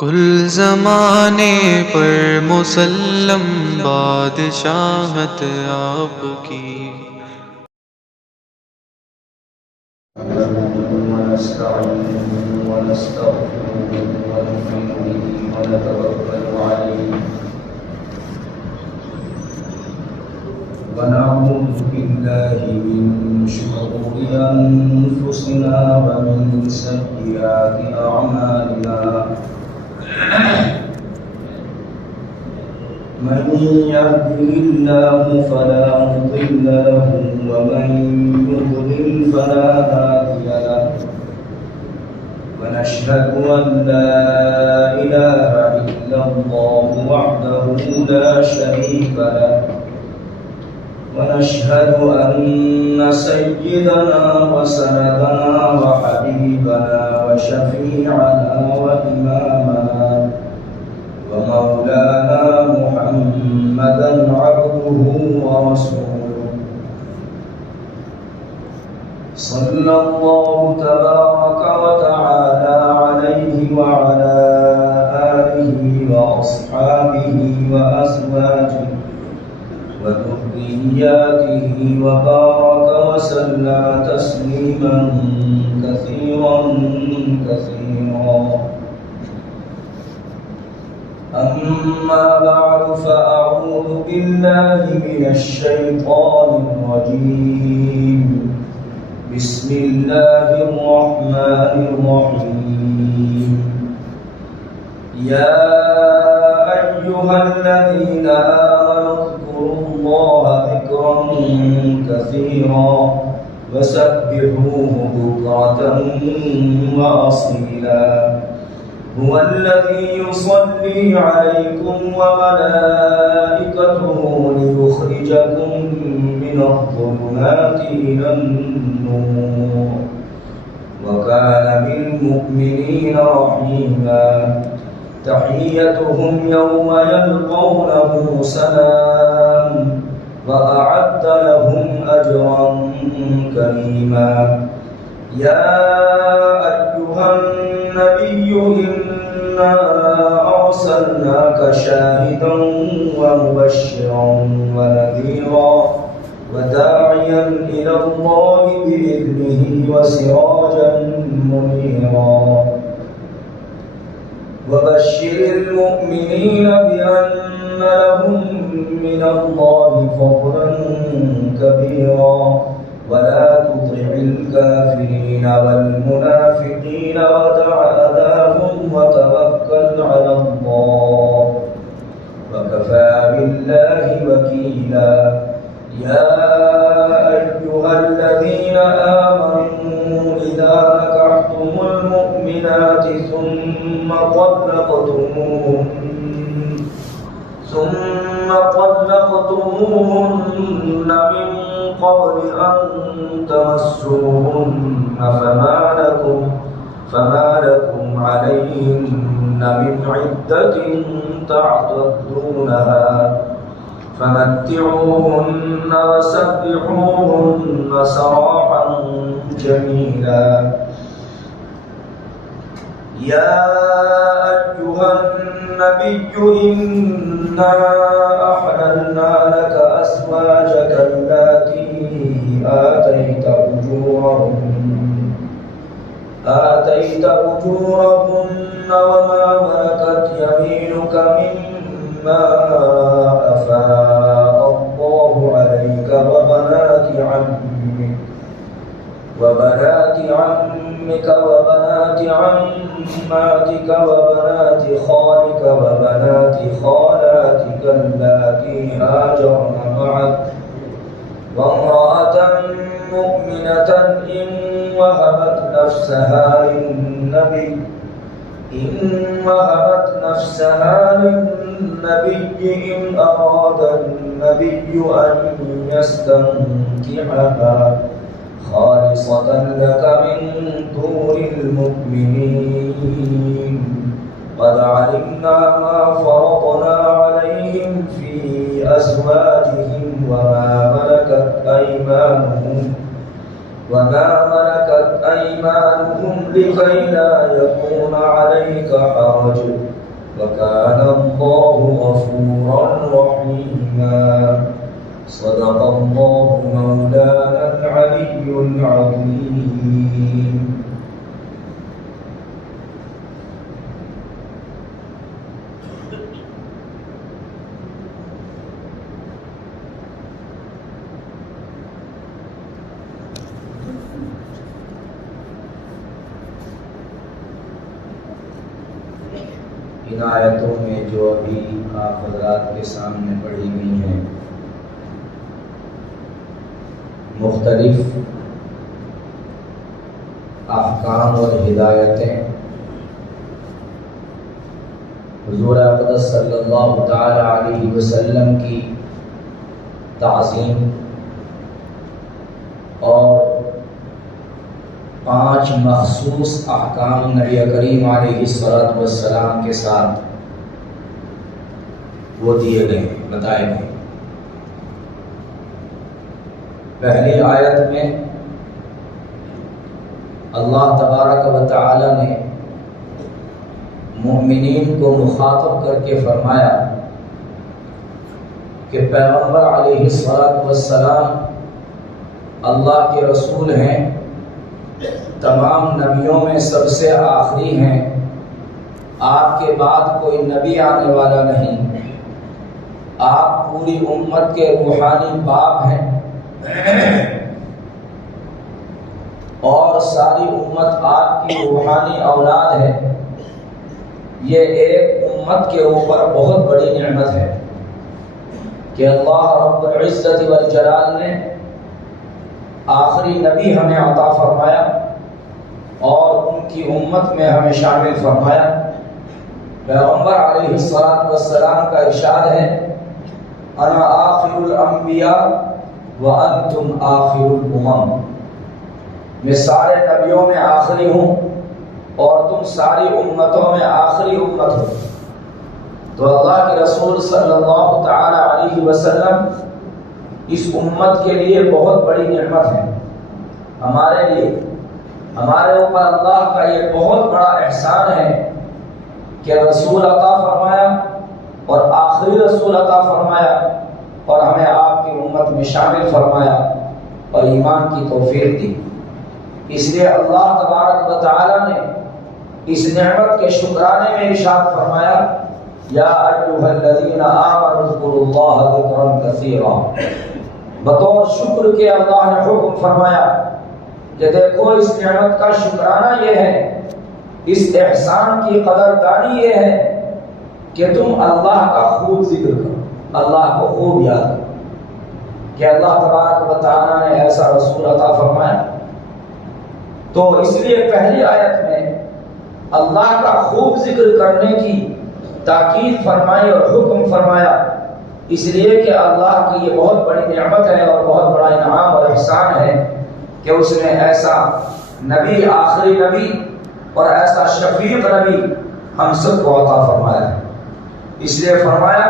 کل زمانے پر مسلم بادشاہت آپ کی۔ ونستعينه ونستغفره ونؤمن به ونتوكل عليه ونعوذ بالله من شرور أنفسنا ومن سيئات أعمالنا من يهده الله فلا مضل له ومن يضلل فلا هادي له ونشهد أن لا إله إلا الله وحده لا شريك له ونشهد أن سيدنا وسندنا وحبيبنا وشفيعنا وإمامنا ومولانا محمدا عبده ورسوله صلى الله تبارك وتعالى عليه وعلى آله وأصحابه وأزواجه وذرياته وبارك وسلم تسليما كثيرا كثيرا. أما بعد فأعوذ بالله من الشيطان الرجيم. بسم الله الرحمن الرحيم. يا أيها الذين آمنوا اذكروا الله ذكرا كثيرا وسبحوه بكرة وأصيلا. هو الذي يصلي عليكم وملائكته ليخرجكم من الظلمات إلى النور وكان بالمؤمنين رحيما. تحيتهم يوم يلقونه سلام وأعد لهم أجرا كريما. يا أيها النبي إنا أرسلناك شاهدا ومبشرا ونذيرا وداعيا إلى الله بإذنه وسراجا منيرا. وبشر المؤمنين بأن لهم من الله فضلا كبيرا ولا تطع الكافرين والمنافقين ودع أذاهم وتوكل على الله وكفى بالله وكيلا. يا أيها الذين آمنوا إذا نكحتم المؤمنات ثم طلقتموهن من قبل أن تمسوهن فما لكم عليهن من عدة تعتدونها فمتعوهن وسبحوهن سراحا جميلا. يا أيها النبي إنا أحللنا لك أزواجك اللاتي آتيت أجورهن وما ملكت يمينك مما أفاء الله عليك وبنات عمك وبنات عماتك وبنات خالك وبنات خالاتك اللاتي هاجرن معك وامرأة مؤمنة إن وهبت نفسها للنبي إن أراد النبي أن يستنكحها خالصة لك من دون المؤمنين. قد علمنا ما فرضنا عليهم في أزواجهم وما ملكت أيمانهم لكي لا يكون عليك حرج وكان الله غفورا رحيما صدق الله مولانا العلي العظيم. ان آیتوں میں جو ابھی آپ حضرات کے سامنے پڑھی ہوئی ہیں مختلف احکام اور ہدایتیں حضور اقدس صلی اللہ تعالی علیہ وسلم کی تعظیم اور 5 مخصوص احکام نبی کریم علیہ الصلوۃ والسلام کے ساتھ وہ دیے گئے بتائے گئے. پہلی آیت میں اللہ تبارک و تعالی نے مومنین کو مخاطب کر کے فرمایا کہ پیغمبر علیہ الصلوۃ والسلام اللہ کے رسول ہیں، تمام نبیوں میں سب سے آخری ہیں، آپ کے بعد کوئی نبی آنے والا نہیں، آپ پوری امت کے روحانی باپ ہیں اور ساری امت آپ کی روحانی اولاد ہے. یہ ایک امت کے اوپر بہت بڑی نعمت ہے کہ اللہ رب العزت والجلال نے آخری نبی ہمیں عطا فرمایا اور ان کی امت میں ہمیں شامل فرمایا. پیغمبر علیہ الصلوۃ والسلام کا ارشاد ہے انا آخر الانبیاء وانتم آخر الامم، میں سارے نبیوں میں آخری ہوں اور تم ساری امتوں میں آخری امت ہو. تو اللہ کے رسول صلی اللہ تعالی علیہ وسلم اس امت کے لیے بہت بڑی نعمت ہے. ہمارے لیے ہمارے اوپر اللہ کا یہ بہت بڑا احسان ہے کہ رسول عطا فرمایا اور آخری رسول عطا فرمایا اور ہمیں آپ کی امت میں شامل فرمایا اور ایمان کی توفیق دی. اس لیے اللہ تبارک و تعالی نے اس نعمت کے شکرانے میں ارشاد فرمایا یا ایھا الذین آمنوا اذکروا اللہ ذکرا کثیرا. بطور شکر کے اللہ نے حکم فرمایا کہ دیکھو اس نعمت کا شکرانہ یہ ہے، اس احسان کی قدردانی یہ ہے کہ تم اللہ کا خوب ذکر کرو، اللہ کو خوب یاد کرو. کہ اللہ تبارک و تعالی نے ایسا رسول عطا فرمایا. تو اس لیے پہلی آیت میں اللہ کا خوب ذکر کرنے کی تاکید فرمائی اور حکم فرمایا، اس لیے کہ اللہ کی یہ بہت بڑی نعمت ہے اور بہت بڑا انعام اور احسان ہے کہ اس نے ایسا نبی، آخری نبی اور ایسا شفیق نبی ہم سب کو عطا فرمایا ہے. اس لیے فرمایا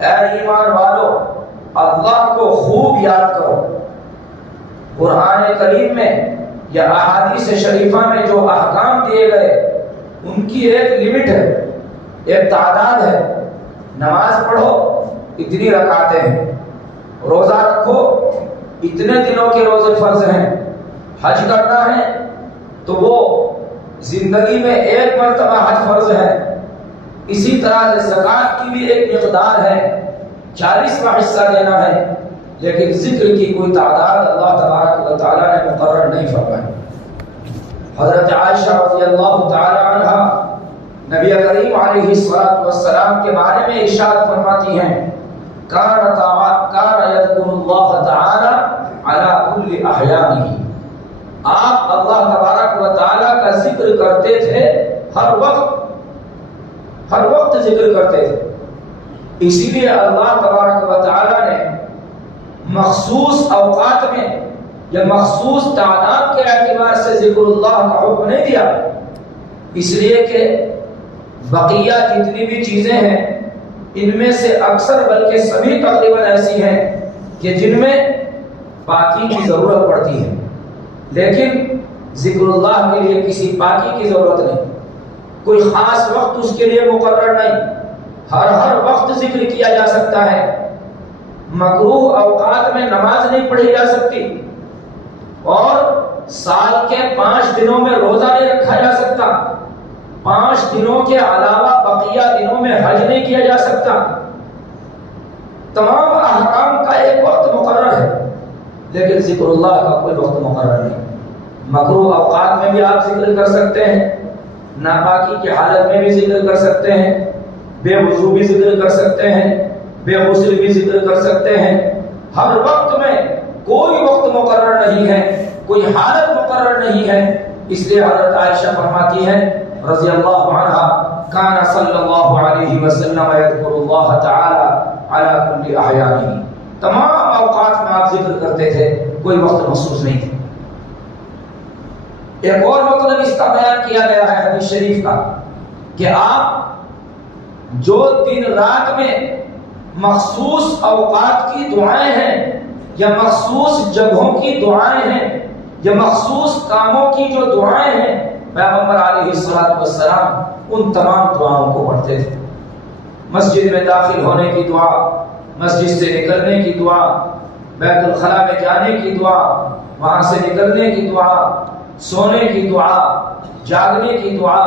اے ایمان والو اللہ کو خوب یاد کرو. قرآن کریم میں یا احادیث شریفہ میں جو احکام دیے گئے ان کی ایک لمٹ ہے، ایک تعداد ہے. نماز پڑھو اتنی رکعتیں ہیں، روزہ رکھو اتنے دنوں کے روزے فرض ہیں، حج کرنا ہے تو وہ زندگی میں ایک مرتبہ حج فرض ہے. اسی طرح سے زکوٰۃ کی بھی ایک مقدار ہے، 40واں حصہ دینا ہے. لیکن ذکر کی کوئی تعداد اللہ تبارک و تعالی نے مقرر نہیں فرمائی. حضرت عائشہ رضی اللہ تعالی عنہ نبی کریم علیہ الصلوۃ والسلام کے بارے میں ارشاد فرماتی ہیں کان یذکر اللہ تعالی علی کل احیانہ. آپ اللہ تبارک و تعالی کا ذکر کرتے تھے، ہر وقت ذکر کرتے تھے. اسی لیے اللہ تبارک و تعالی نے مخصوص اوقات میں یا مخصوص تعداد کے اعتبار سے ذکر اللہ کا حکم نہیں دیا، اس لیے کہ بقیہ جتنی بھی چیزیں ہیں ان میں سے اکثر بلکہ سبھی تقریباً ایسی ہیں کہ جن میں پاکی کی ضرورت پڑتی ہے، لیکن ذکر اللہ کے لیے کسی پاکی کی ضرورت نہیں. کوئی خاص وقت اس کے لیے مقرر نہیں، ہر وقت ذکر کیا جا سکتا ہے۔ مکروہ اوقات میں نماز نہیں پڑھی جا سکتی، اور سال کے 5 دنوں میں روزہ نہیں رکھا جا سکتا، 5 دنوں کے علاوہ بقیہ دنوں میں حج نہیں کیا جا سکتا۔ تمام احکام کا ایک وقت مقرر ہے، لیکن ذکر اللہ کا کوئی وقت مقرر نہیں۔ مکروہ اوقات میں بھی آپ ذکر کر سکتے ہیں، ناپاکی کی حالت میں بھی ذکر کر سکتے ہیں، بے وضو بھی ذکر کر سکتے ہیں، بے غسل بھی ذکر کر سکتے ہیں۔ ہر وقت میں کوئی وقت مقرر نہیں ہے، کوئی حالت مقرر نہیں ہے۔ اس لیے حضرت عائشہ فرماتی ہیں رضی اللہ عنہا، کان صلی اللہ علیہ وسلم یذکر اللہ تعالی علی کل احیانہ، تمام اوقات میں آپ ذکر کرتے تھے، کوئی وقت مخصوص نہیں تھا۔ ایک اور مطلب اس کا بیان کیا گیا ہے حدیث شریف کا، کہ آپ جو دن رات میں مخصوص اوقات کی دعائیں ہیں، یا مخصوص جگہوں کی دعائیں ہیں، یا مخصوص کاموں کی جو دعائیں ہیں، پیغمبر علیہ الصلوۃ والسلام ان تمام دعاؤں کو پڑھتے تھے۔ مسجد میں داخل ہونے کی دعا، مسجد سے نکلنے کی دعا، بیت الخلاء میں جانے کی دعا، وہاں سے نکلنے کی دعا، سونے کی دعا، جاگنے کی دعا،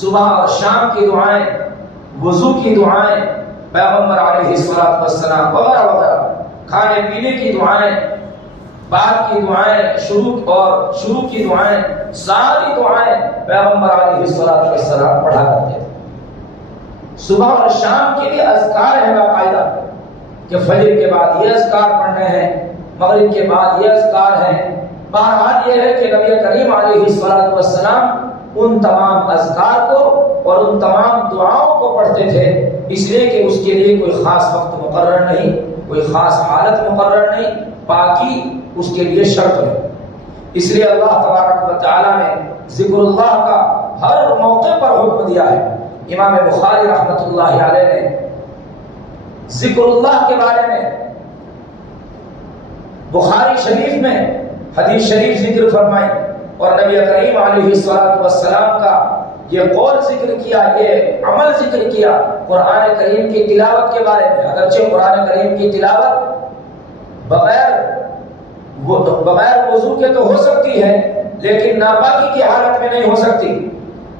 صبح اور شام کی دعائیں، وضو کی دعائیں، پیغمبر علیہ الصلوۃ والسلام وغیرہ وغیرہ، کھانے پینے کی دعائیں، بعد کی دعائیں، شروع کی دعائیں، ساری دعائیں پیغمبر علیہ الصلوۃ والسلام پڑھا کرتے تھے۔ صبح اور شام کے لیے اذکار ہیں باقاعدہ، کہ فجر کے بعد یہ اذکار پڑھنے ہیں، مغرب کے بعد یہ اذکار ہیں۔ بہرحال یہ ہے کہ نبی کریم علیہ الصلوۃ والسلام ان تمام اذکار کو اور ان تمام دعاؤں کو پڑھتے تھے، اس لیے کہ اس کے لیے کوئی خاص وقت مقرر نہیں، کوئی خاص حالت مقرر نہیں، پاکی اس کے لیے شرط ہے۔ اس لیے اللہ تبارک و تعالیٰ نے ذکر اللہ کا ہر موقع پر حکم دیا ہے۔ امام بخاری رحمۃ اللہ علیہ نے ذکر اللہ کے بارے میں بخاری شریف میں حدیث شریف ذکر فرمائی، اور نبی کریم علیہ الصلوۃ والسلام کا یہ قول ذکر کیا، یہ عمل ذکر کیا قرآن کریم کی تلاوت کے بارے میں۔ اگرچہ قرآن کریم کی تلاوت بغیر وضو کے تو ہو سکتی ہے، لیکن ناپاکی کی حالت میں نہیں ہو سکتی،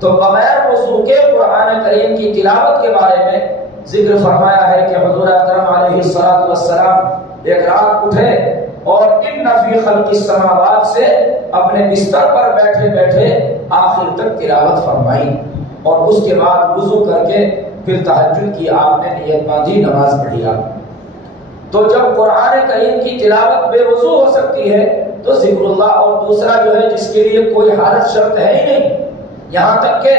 تو بغیر وضو کے قرآن کریم کی تلاوت کے بارے میں ذکر فرمایا ہے کہ حضور اکرم علیہ الصلوۃ والسلام ایک رات اٹھے اور ان فی خلق السماوات سے اپنے بستر پر بیٹھے بیٹھے آخر تک تلاوت فرمائی، اور اس کے بعد وضو کر کے پھر تہجد کی آپ نے نیت باندھی، نماز پڑھی آپ۔ تو جب قرآن کریم کی تلاوت بے وضو ہو سکتی ہے تو ذکر اللہ، اور دوسرا جو ہے جس کے لیے کوئی حالت شرط ہے ہی نہیں، یہاں تک کہ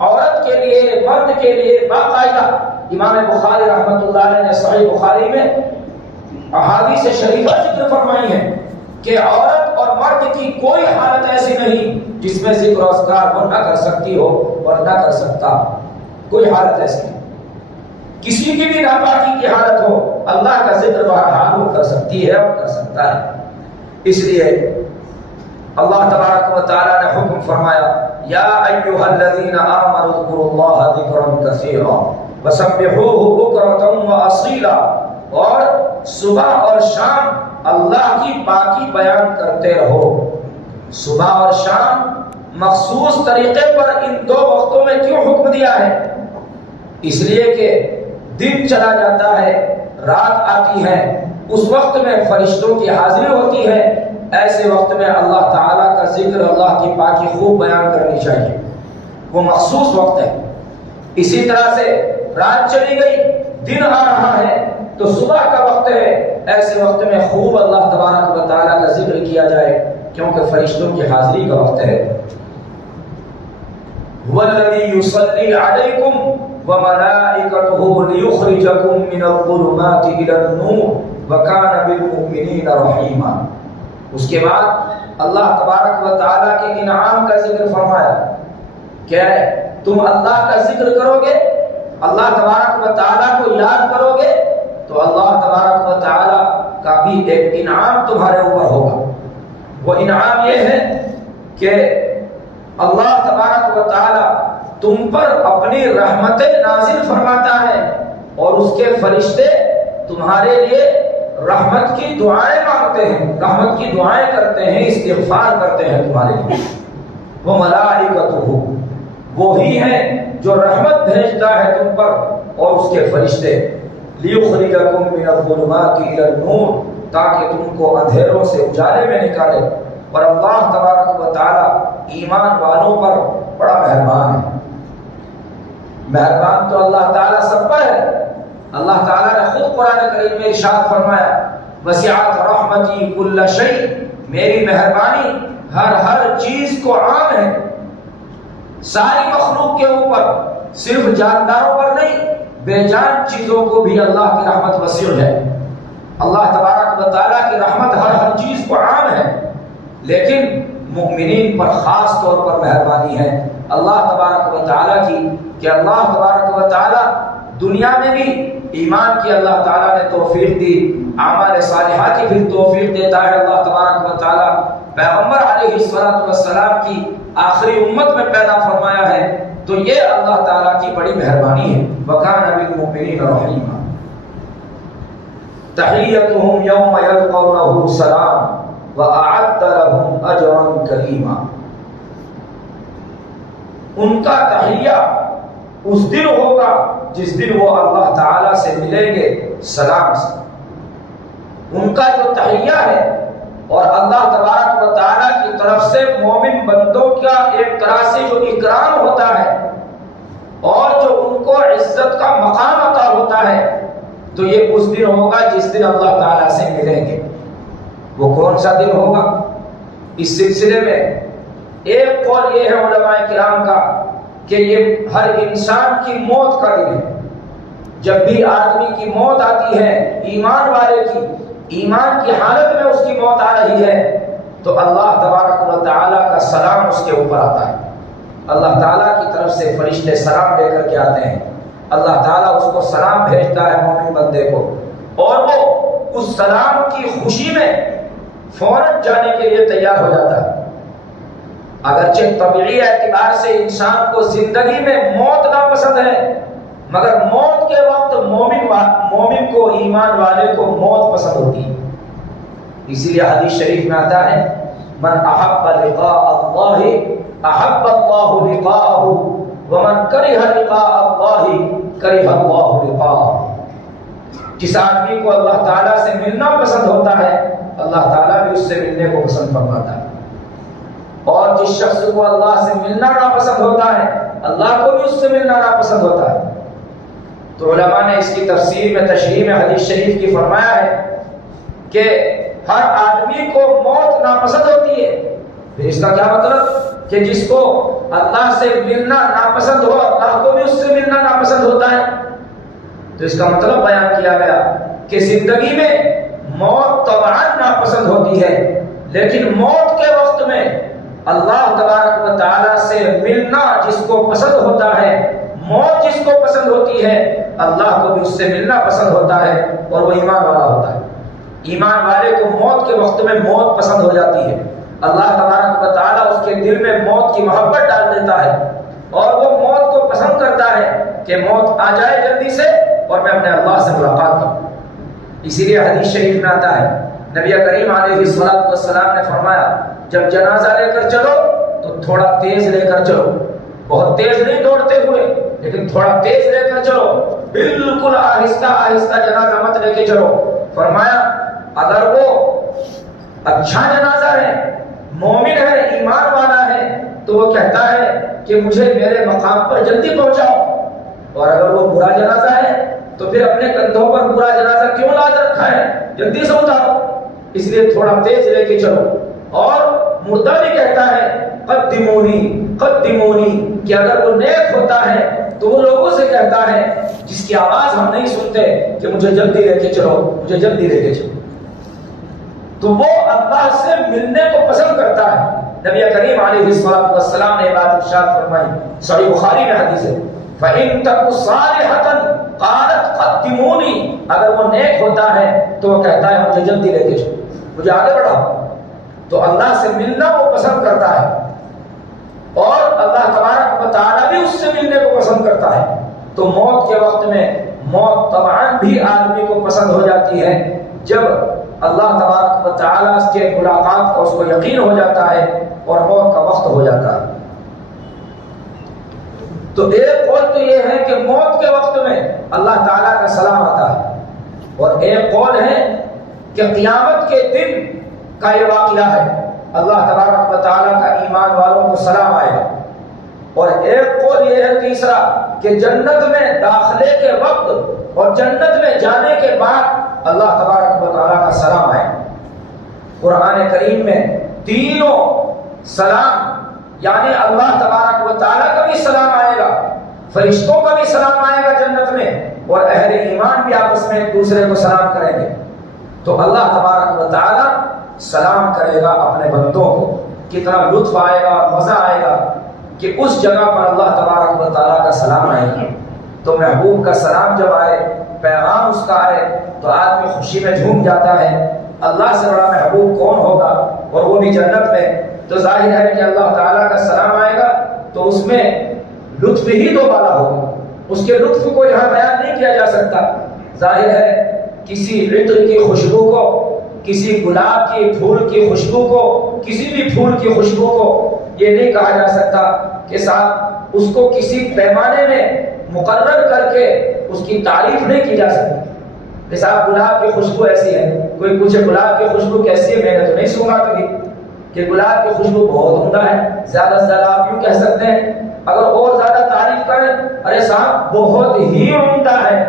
عورت کے لیے، مرد کے لیے باقاعدہ امام بخاری رحمۃ اللہ علیہ نے صحیح بخاری میں احادیث شریفہ ذکر فرمائی ہیں کہ عورت اور مرد کی کوئی حالت ایسی نہیں جس میں ذکر و اذکار وہ نہ کر سکتی ہو اور نہ کر سکتا، کوئی حالت ایسی نہیں۔ کسی کی بھی ناپاکی کی حالت ہو، اللہ کا ذکر بہرحال وہ کر سکتی ہے اور کر سکتا ہے۔ اس لیے اللہ تبارک و تعالیٰ نے حکم فرمایا، یا ایھا الذین آمنوا اذکروا اللہ ذکرا کثیرا وسبحوہ بکرۃ واصیلا، اور صبح اور شام اللہ کی پاکی بیان کرتے رہو۔ صبح اور شام مخصوص طریقے پر ان دو وقتوں میں کیوں حکم دیا ہے؟ اس لیے کہ دن چلا جاتا ہے، رات آتی ہے، اس وقت میں فرشتوں کی حاضری ہوتی ہے، ایسے وقت میں اللہ تعالیٰ کا ذکر، اللہ کی پاکی خوب بیان کرنی چاہیے، وہ مخصوص وقت ہے۔ اسی طرح سے رات چلی گئی، دن آ رہا ہے تو صبح کا وقت ہے، ایسے وقت میں خوب اللہ تبارک و تعالیٰ کا ذکر کیا جائے، کیونکہ فرشتوں کی حاضری کا وقت ہے۔ وَالَّذِي يُصَلِّي عَلَيْكُمْ وَمَلَائِكَتُهُ لِيُخْرِجَكُم مِّنَ الظُّلُمَاتِ إِلَى النُّورِ وَكَانَ بِالْمُؤْمِنِينَ رَحِيمًا۔ اس کے بعد اللہ تبارک و تعالیٰ کے انعام کا ذکر فرمایا کہ تم اللہ کا ذکر کرو گے، اللہ تبارک و تعالیٰ کو یاد کرو گے تو اللہ تبارک و تعالیٰ کا بھی ایک انعام تمہارے اوپر ہوگا۔ وہ انعام یہ ہے کہ اللہ تبارک و تعالیٰ تم پر اپنی رحمتیں نازل فرماتا ہے اور اس کے فرشتے تمہارے لیے رحمت کی دعائیں مانگتے ہیں، رحمت کی دعائیں کرتے ہیں، استغفار کرتے ہیں تمہارے لیے۔ وہ ملائکتہ، وہی ہے جو رحمت بھیجتا ہے تم پر اور اس کے فرشتے، لیخرجکم من الظلمات الی النور، تاکہ تم کو اندھیروں سے اجالے میں نکالے۔ اور اللہ تبارک و تعالی ایمان والوں پر بڑا مہربان ہے۔ مہربان تو اللہ تعالیٰ سب پر ہے۔ اللہ تعالیٰ نے خود قرآن کریم میں ارشاد فرمایا، وسعت رحمتی کل شیء، میری مہربانی ہر چیز کو عام ہے، ساری مخلوق کے اوپر، صرف جانداروں پر نہیں، بے جان چیزوں کو بھی اللہ کی رحمت وسیع ہے۔ اللہ تبارک و تعالیٰ کی رحمت ہر چیز کو عام ہے، لیکن مؤمنین پر خاص طور پر مہربانی ہے اللہ تبارک و تعالیٰ کی، کہ اللہ تبارک و تعالیٰ دنیا میں بھی ایمان کی اللہ تعالیٰ نے توفیق دی، اعمال صالحہ کی بھی توفیق دیتا ہے اللہ تبارک و تعالیٰ۔ پیغمبر علیہ السلام کی آخری امت میں پیدا فرمایا ہے، تو یہ اللہ تعالیٰ کی بڑی مہربانی ہے۔ وَكَانَ بِالْمُؤْمِنِينَ رَحِيمًا۔ تحیتهم یوم یلقونه سلام وَأَعَدَّ لَهُمْ أَجْرًا كَرِيمًا۔ ان کا تحیہ اس دن ہوگا جس دن وہ اللہ تعالیٰ سے ملیں گے سلام سے۔ ان کا جو تحیہ ہے اور اللہ تبارک و تعالیٰ کی طرف سے مومن بندوں کا ایک طرح سے جو اکرام ہوتا ہے اور جو ان کو عزت کا مقام عطا ہوتا ہے، تو یہ اس دن ہوگا جس دن اللہ تعالیٰ سے ملیں گے۔ وہ کون سا دن ہوگا؟ اس سلسلے میں ایک قول یہ ہے علماء کرام کا کہ یہ ہر انسان کی موت کا دن ہے۔ جب بھی آدمی کی موت آتی ہے، ایمان والے کی، ایمان کی حالت میں اس کی موت آ رہی ہے، تو اللہ تبارک و تعالیٰ کا سلام اس کے اوپر آتا ہے۔ اللہ تعالیٰ کی طرف سے فرشتے سلام لے کر کے آتے ہیں، اللہ تعالیٰ اس کو سلام بھیجتا ہے مومن بندے کو، اور وہ اس سلام کی خوشی میں فوراً جانے کے لیے تیار ہو جاتا ہے۔ اگرچہ طبیعی اعتبار سے انسان کو زندگی میں موت ناپسند ہے، مگر موت کے وقت مومن کو، ایمان والے کو موت پسند ہوتی ہے۔ اسی لیے حدیث شریف میں آتا ہے، من احب لقاء اللہ احب اللہ لقاءہ ومن کرہ لقاء اللہ کرہ اللہ لقاءہ۔ جس آدمی کو اللہ تعالیٰ سے ملنا پسند ہوتا ہے، اللہ تعالیٰ بھی اس سے ملنے کو پسند فرماتا ہے، اور جس شخص کو اللہ سے ملنا ناپسند ہوتا ہے، اللہ کو بھی اس سے ملنا ناپسند ہوتا ہے۔ تو علماء نے اس کی تفسیر میں، تشریح میں حدیث شریف کی فرمایا ہے کہ ہر آدمی کو موت ناپسند ہوتی ہے۔ پھر اس کا کیا مطلب؟ کہ جس کو اللہ سے ملنا ناپسند ہو، اللہ کو بھی اس سے ملنا ناپسند ہوتا ہے۔ تو اس کا مطلب بیان کیا گیا کہ زندگی میں موت طبعاً ناپسند ہوتی ہے، لیکن موت کے وقت میں اللہ تبارک و تعالیٰ سے ملنا جس کو پسند ہوتا ہے، موت جس کو پسند ہوتی ہے، اللہ کو بھی اس سے ملنا پسند ہوتا ہے، اور وہ ایمان والا ہوتا ہے۔ ایمان والے کو موت کے وقت میں موت پسند ہو جاتی ہے، اللہ تبارک و تعالیٰ اس کے دل میں موت کی محبت ڈال دیتا ہے، اور وہ موت کو پسند کرتا ہے کہ موت آ جائے جلدی سے اور میں اپنے اللہ سے ملاقات کروں۔ اسی لیے حدیث شریف میں آتا ہے، نبی کریم علیہ السلام نے فرمایا، جب جنازہ لے کر چلو تو تھوڑا تیز لے کر چلو، بہت تیز نہیں دوڑتے ہوئے، لیکن تھوڑا تیز لے کر چلو، بالکل آہستہ آہستہ جنازہ مت لے کے چلو۔ فرمایا اگر وہ اچھا جنازہ ہے، مومن ہے، ایمان والا ہے، تو وہ کہتا ہے کہ مجھے میرے مقام پر جلدی پہنچاؤ، اور اگر وہ برا جنازہ ہے تو پھر اپنے کندھوں پر برا جنازہ کیوں لاد رکھا ہے، جلدی سے اتارو، اس لیے تھوڑا تیز لے کے چلو۔ اور مردہ بھی کہتا ہے قدمونی قدمونی، کہ اگر وہ نیک ہوتا ہے تو وہ لوگوں سے کہتا ہے جس کی آواز ہم نہیں سنتے کہ مجھے جلدی لے کے چلو، مجھے جلدی لے کے چلو، تو وہ اللہ سے ملنے کو پسند کرتا ہے۔ نبی کریم علیہ السلام نے بات ارشاد فرمائی، صحیح بخاری میں حدیث ہے، فَإِن تَكُ صَالِحَةً قَالَتْ قَدِّمُونِي، اگر وہ نیک ہوتا ہے تو وہ کہتا ہے مجھے جلدی لے کے چلو، مجھے آگے بڑھاؤ۔ تو اللہ سے ملنا وہ پسند کرتا ہے۔ اور اللہ تبارک و تعالیٰ بھی اس سے ملنے کو پسند کرتا ہے، تو موت کے وقت میں موت طبعاً بھی آدمی کو پسند ہو جاتی ہے جب اللہ تبارک و تعالیٰ کے ملاقات کا اس کو یقین ہو جاتا ہے اور موت کا وقت ہو جاتا ہے۔ تو ایک قول تو یہ ہے کہ موت کے وقت میں اللہ تعالیٰ کا سلام آتا ہے، اور ایک قول ہے کہ قیامت کے دن کا یہ واقعہ ہے، اللہ تبارک و تعالیٰ کا ایمان والوں کو سلام آئے گا۔ اور ایک قول یہ ہے تیسرا کہ جنت میں داخلے کے وقت اور جنت میں جانے کے بعد اللہ تبارک و تعالیٰ کا سلام آئے گا۔ قرآن کریم میں تینوں سلام، یعنی اللہ تبارک و تعالیٰ کا بھی سلام آئے گا، فرشتوں کا بھی سلام آئے گا جنت میں، اور اہل ایمان بھی آپس میں ایک دوسرے کو سلام کریں گے۔ تو اللہ تبارک و تعالیٰ سلام کرے گا اپنے بندوں کو، کتنا لطف آئے گا اور مزہ آئے گا کہ اس جگہ پر اللہ تبارک و تعالیٰ کا سلام آئے گا۔ تو محبوب کا سلام جب آئے، پیغام اس کا آئے، تو آدمی خوشی میں جھوم جاتا ہے۔ اللہ سے بڑا محبوب کون ہوگا، اور وہ بھی جنت میں، تو ظاہر ہے کہ اللہ تعالیٰ کا سلام آئے گا تو اس میں لطف ہی دو بالا ہوگا، اس کے لطف کو یہاں بیان نہیں کیا جا سکتا۔ ظاہر ہے کسی عطر کی خوشبو کو، کسی گلاب کی پھول کی خوشبو کو، کسی بھی پھول کی خوشبو کو یہ نہیں کہا جا سکتا کہ صاحب اس کو کسی پیمانے میں مقرر کر کے اس کی تعریف نہیں کی جا سکتی کہ صاحب گلاب کی خوشبو ایسی ہے۔ کوئی پوچھے گلاب کی خوشبو کیسی ہے، میں نے تو نہیں سنا کبھی کہ گلاب کی خوشبو بہت عمدہ ہے، زیادہ سے زیادہ آپ یوں کہہ سکتے ہیں۔ اگر اور زیادہ تعریف کریں، ارے صاحب بہت ہی عمدہ ہے،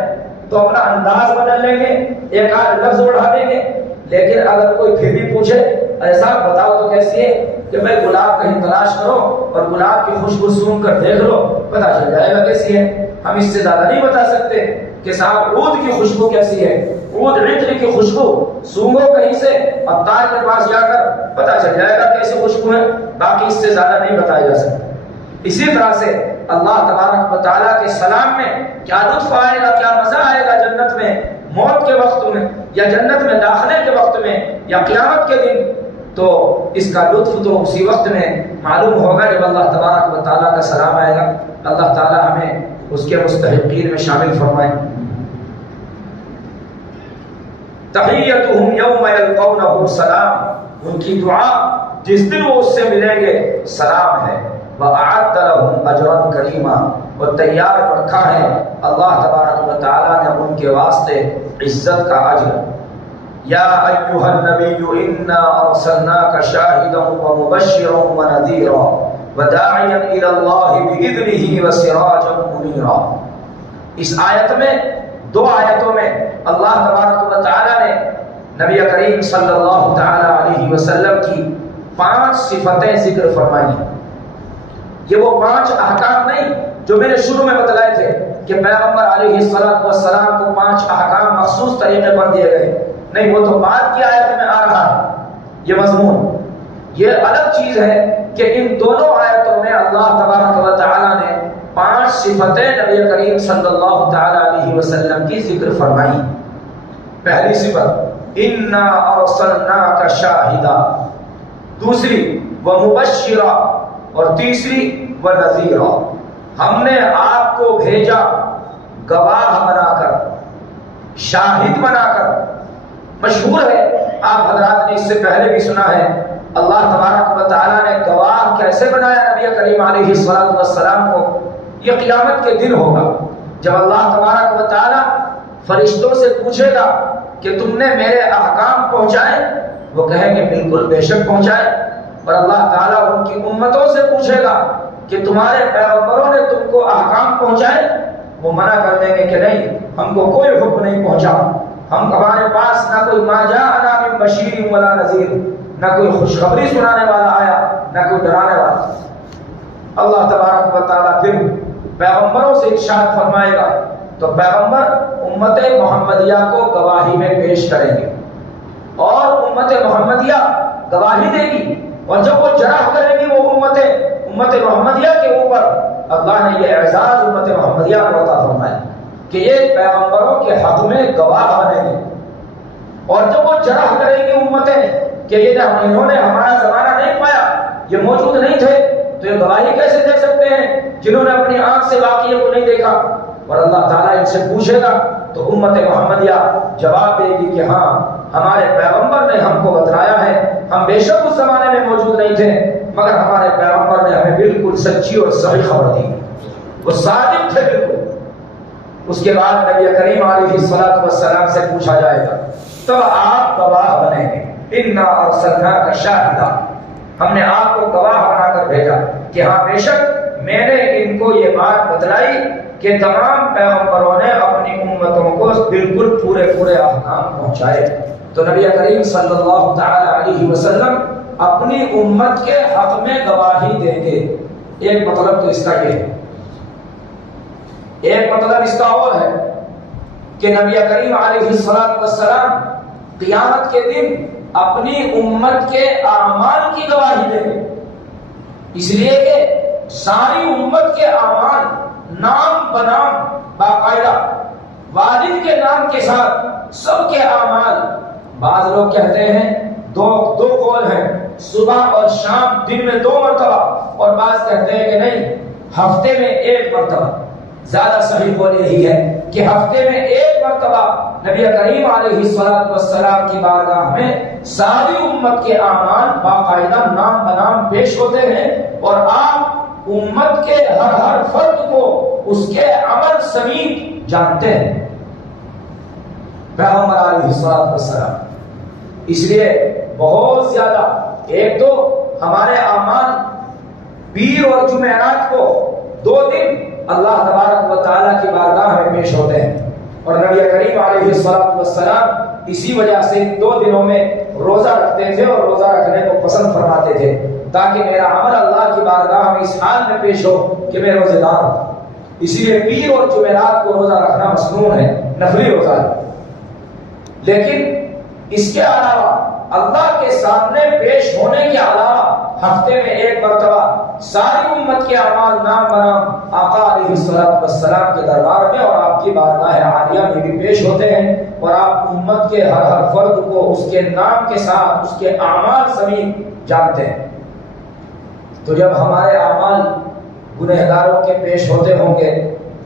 تو اپنا انداز بدل لیں گے، ایک آدھ لفظ بڑھا دیں گے۔ لیکن اگر کوئی پھر بھی پوچھے ارے صاحب بتاؤ تو کیسی ہے، کہ میں گلاب کہیں تلاش کرو اور گلاب کی خوشبو سونگھ کر دیکھ لو، پتہ چل جائے گا کیسی ہے۔ ہم اس سے زیادہ نہیں بتا سکتے کہ صاحب عود کی خوشبو کیسی ہے، عود عطر کی خوشبو سونگھو کہیں سے، عطار کے پاس جا کر پتہ چل جائے گا کیسی خوشبو ہے، باقی اس سے زیادہ نہیں بتایا جا سکتا۔ اسی طرح سے اللہ تبارک و تعالیٰ کے سلام میں کیا لطف آئے گا، کیا مزہ آئے گا جنت میں موت کے وقت میں، یا جنت میں داخلے کے وقت میں، یا قیامت کے دن، تو اس کا لطف تو اسی وقت میں معلوم ہوگا جب اللہ تبارک و تعالیٰ کا سلام آئے گا۔ اللہ تعالیٰ ہمیں اس کے مستحقین میں شامل فرمائے۔ تحیتہم یوم یلقونہ سلام، ان کی دعا جس دن وہ اس سے ملیں گے سلام ہے۔ وَأَعَدَّ لَهُمْ أَجْرًا كَرِيمًا، اور تیار رکھا ہے اللہ تبارک و تعالیٰ نے ان کے واسطے عزت کا اجر۔ یا ایھا النبی انا ارسلناک شاہدا ومبشرا ونذیرا وداعیا الی اللہ باذنہ وسراجا منیرا۔ اس آیت میں، دو آیتوں میں اللہ تبارک و تعالیٰ نے نبی کریم صلی اللہ تعالی علیہ وسلم کی 5 صفتیں ذکر فرمائی ہیں۔ یہ وہ 5 احکام نہیں جو میں نے شروع میں بتلائے تھے کہ پیغمبر علیہ السلام کو 5 احکام مخصوص طریقے پر دیے گئے، نہیں، وہ تو بعد کی آیت میں آ رہا ہے یہ مضمون۔ یہ الگ چیز ہے کہ ان دونوں آیتوں میں اللہ تبارک و تعالیٰ نے 5 صفتیں نبی کریم صلی اللہ تعالی علیہ وسلم کی ذکر فرمائی۔ پہلی صفت انا ارسلناک شاہدا، دوسری ومبشرا، اور تیسری ونذیرا، ہم نے آپ کو بھیجا گواہ بنا کر، شاہد بنا کر۔ مشہور ہے، آپ حضرات نے اس سے پہلے بھی سنا ہے، اللہ تبارک و تعالیٰ نے گواہ کیسے بنایا نبی کریم علیہ السلام کو۔ یہ قیامت کے دن ہوگا جب اللہ تبارک و تعالیٰ فرشتوں سے پوچھے گا کہ تم نے میرے احکام پہنچائے، وہ کہیں گے بالکل بے شک پہنچائے۔ اور اللہ تعالیٰ ان کی امتوں سے پوچھے گا کہ تمہارے پیغمبروں نے تم کو احکام پہنچائے، وہ منع کر دیں گے کہ نہیں، ہم کو کوئی حکم نہیں پہنچا، ہمارے پاس نہ کوئی ما جاءنا من بشیر ولا نذیر، نہ کوئی خوشخبری سنانے والا آیا، نہ کوئی ڈرانے والا۔ اللہ تبارک و تعالیٰ پھر پیغمبروں سے ارشاد فرمائے گا، تو پیغمبر امت محمدیہ کو گواہی میں پیش کریں گے، اور امت محمدیہ گواہی دے گی، اور جب وہ جرح کرے گی وہ امت محمدیہ کے اوپر، اللہ نے یہ اعزاز امت محمدیہ کو عطا فرمایا کہ یہ پیغمبروں کے حق میں گواہ بنے گی۔ اور جب وہ جرح کرے گی امتیں کہ انہوں نے ہمارا زمانہ نہیں پایا، یہ موجود نہیں تھے، تو یہ گواہی کیسے دے سکتے ہیں جنہوں نے اپنی آنکھ سے واقعے کو نہیں دیکھا؟ اور اللہ تعالیٰ ان سے پوچھے گا تو امت محمدیہ جواب دے گی کہ ہاں ہمارے پیغمبر نے ہم کو بتلایا ہے، ہم بے شک اس زمانے میں موجود نہیں تھے مگر ہمارے پیغمبر نے ہمیں بالکل سچی اور صحیح خبر دی، وہ صادق تھے بالکل۔ اس کے بعد نبی کریم علیہ الصلوۃ والسلام سے پوچھا جائے گا، تب آپ گواہ بنیں گے، انا ارسلناک شاہدا، ہم نے آپ کو گواہ بنا کر بھیجا کہ ہاں بے شک میں نے ان کو یہ بات بتلائی کہ تمام پیغمبروں نے اپنی امتوں کو بالکل پورے احکام پہنچائے۔ تو نبی کریم صلی اللہ تعالی علیہ وسلم اپنی امت کے حق میں گواہی دیں گے۔ ایک مطلب تو اس کا یہ ہے، ایک مطلب اس کا اور ہے کہ نبی کریم علیہ الصلوۃ والسلام قیامت کے دن اپنی امت کے اعمال کی گواہی دیں گے، اس لیے کہ ساری امت کے اعمال نام بنام باقاعدہ والد کے نام کے ساتھ سب کے اعمال، بعض لوگ کہتے ہیں دو قول ہیں، صبح اور شام دن میں 2 مرتبہ، اور بعض کہتے ہیں کہ نہیں ہفتے میں 1 مرتبہ۔ زیادہ صحیح قول یہی ہے کہ ہفتے میں 1 مرتبہ نبی کریم علیہ الصلوۃ والسلام کی بارگاہ میں ساری امت کے اعمال باقاعدہ نام بنام پیش ہوتے ہیں، اور آپ امت کے ہر فرد کو اس کے عمل سمیت جانتے ہیں، پیغمبر علیہ الصلوۃ والسلام۔ اس لیے بہت زیادہ، ایک تو ہمارے اعمال پیر اور جمعرات کو 2 دن اللہ تبارک و تعالیٰ کی بارگاہ میں پیش ہوتے ہیں، اور نبی کریم علیہ الصلوۃ والسلام اسی وجہ سے 2 دنوں میں روزہ رکھتے تھے اور روزہ رکھنے کو پسند فرماتے تھے تاکہ میرا عمل اللہ کی بارگاہ میں اس حال میں پیش ہو کہ میں روزے دار ہوں۔ اسی لیے پیر اور جمعرات کو روزہ رکھنا مسنون ہے، نفلی روزہ ہے۔ لیکن اس کے علاوہ اللہ کے سامنے پیش ہونے کے علاوہ ہفتے میں 1 مرتبہ ساری امت کے اعمال نام بنام آقا علیہ الصلوۃ والسلام کے دربار میں اور آپ کی بارگاہ عالیہ میں بھی پیش ہوتے ہیں، اور آپ امت کے ہر فرد کو اس کے نام کے ساتھ اس کے اعمال سمیت جانتے ہیں۔ تو جب ہمارے اعمال گنہگاروں کے پیش ہوتے ہوں گے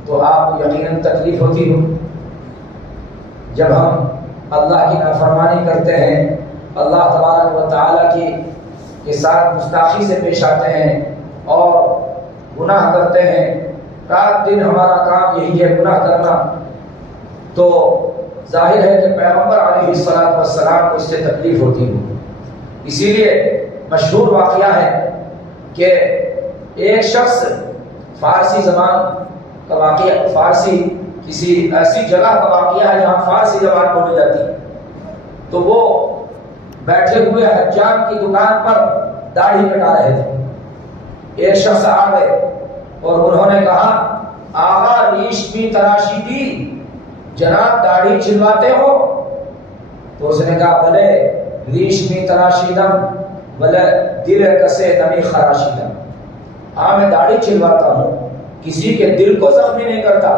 تو آپ کو یقیناً تکلیف ہوتی ہو۔ جب ہم اللہ کی نافرمانی کرتے ہیں، اللہ تبارک و تعالیٰ کے ساتھ گستاخی سے پیش آتے ہیں اور گناہ کرتے ہیں، رات دن ہمارا کام یہی ہے گناہ کرنا، تو ظاہر ہے کہ پیغمبر علیہ الصلوۃ والسلام کو اس سے تکلیف ہوتی ہو۔ اسی لیے مشہور واقعہ ہے کہ ایک شخص فارسی زبان کا واقعہ، فارسی کسی ایسی جگہ کا واقعہ ہے جہاں فارسی زبان بولی جاتی ہے، تو وہ بیٹھے ہوئے حجام کی دکان پر داڑھی کٹا رہے تھے۔ ایک شخص آ گئے اور انہوں نے کہا، آغا ریشمی تراشی دی، جناب داڑھی چھلواتے ہو؟ تو اس نے کہا بلے ریشمی تراشی دم بلے دل کسے نمی خراشی دم، ہاں میں داڑھی چھلواتا ہوں، کسی کے دل کو زخمی نہیں کرتا۔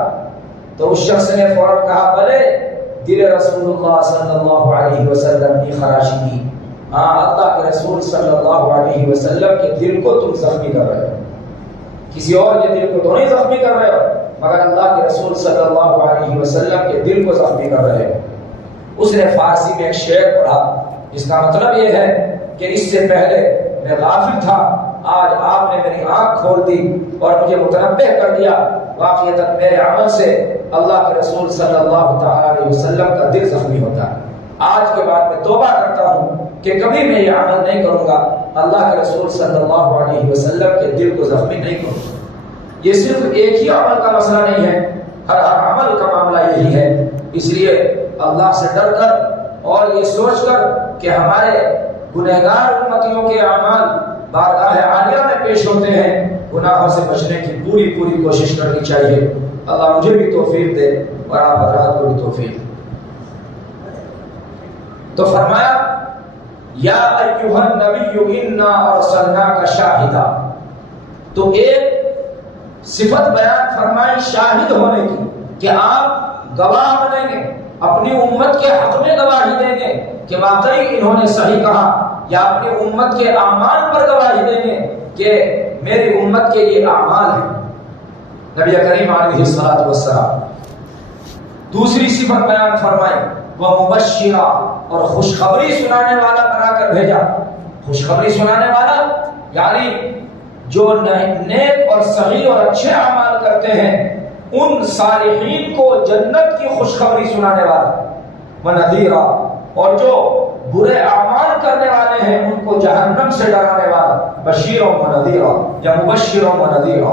تو اس شخص نے فوراً کہا بلے دل رسول اللہ صلی اللہ علیہ وسلم کی خراشی دی، ہاں اللہ کے رسول صلی اللہ علیہ وسلم کے دل کو تم زخمی کر رہے ہو، کسی اور کے دل کو تو نہیں زخمی کر رہے ہو مگر اللہ کے رسول صلی اللہ علیہ وسلم کے دل کو زخمی کر رہے ہو۔ اس نے فارسی میں ایک شعر پڑھا جس کا مطلب یہ ہے کہ اس سے پہلے میں غافل تھا، آج آپ نے میری آنکھ کھول دی اور مجھے متنبہ کر دیا، واقعتاً میرے عمل سے اللہ کے رسول صلی اللہ تعالی علیہ وسلم کا دل زخمی ہوتا ہے۔ آج کے بعد میں توبہ کرتا ہوں کہ کبھی میں یہ عمل نہیں کروں گا، اللہ کے رسول صلی اللہ علیہ وسلم کے دل کو زخمی نہیں کروں گا۔ یہ صرف ایک ہی عمل کا مسئلہ نہیں ہے، ہر عمل کا معاملہ یہی ہے۔ اس لیے اللہ سے ڈر کر اور یہ سوچ کر کہ ہمارے گنہگار امتیوں کے اعمال بارگاہ عالیہ میں پیش ہوتے ہیں، گناہوں سے بچنے کی پوری کوشش کرنی چاہیے۔ اللہ مجھے بھی توفیق دے اور آپ حضرات کو بھی توفیق دے۔ تو فرمایا یا ایھا النبی انا ارسلناک شاہدا، تو ایک صفت بیان فرمائی شاہد ہونے کی کہ آپ گواہ بنیں گے، اپنی امت کے حق میں گواہی دیں گے کہ واقعی انہوں نے صحیح کہا، یا اپنی امت کے اعمال پر گواہی دیں گے کہ میری امت کے یہ اعمال ہیں۔ نبی کریم علیہ الصلوۃ والسلام دوسری صفت بیان فرمائی، وہ مبشرہ، اور خوشخبری سنانے والا بنا کر بھیجا۔ خوشخبری سنانے والا یعنی جو نیک اور صحیح اور اچھے اعمال کرتے ہیں ان صالحین کو جنت کی خوشخبری سنانے والا، ونذیرا، اور جو برے اعمال کرنے والے ہیں ان کو جہنم سے ڈرانے والا، بشیر و نذیرا یا مبشر و نذیرا،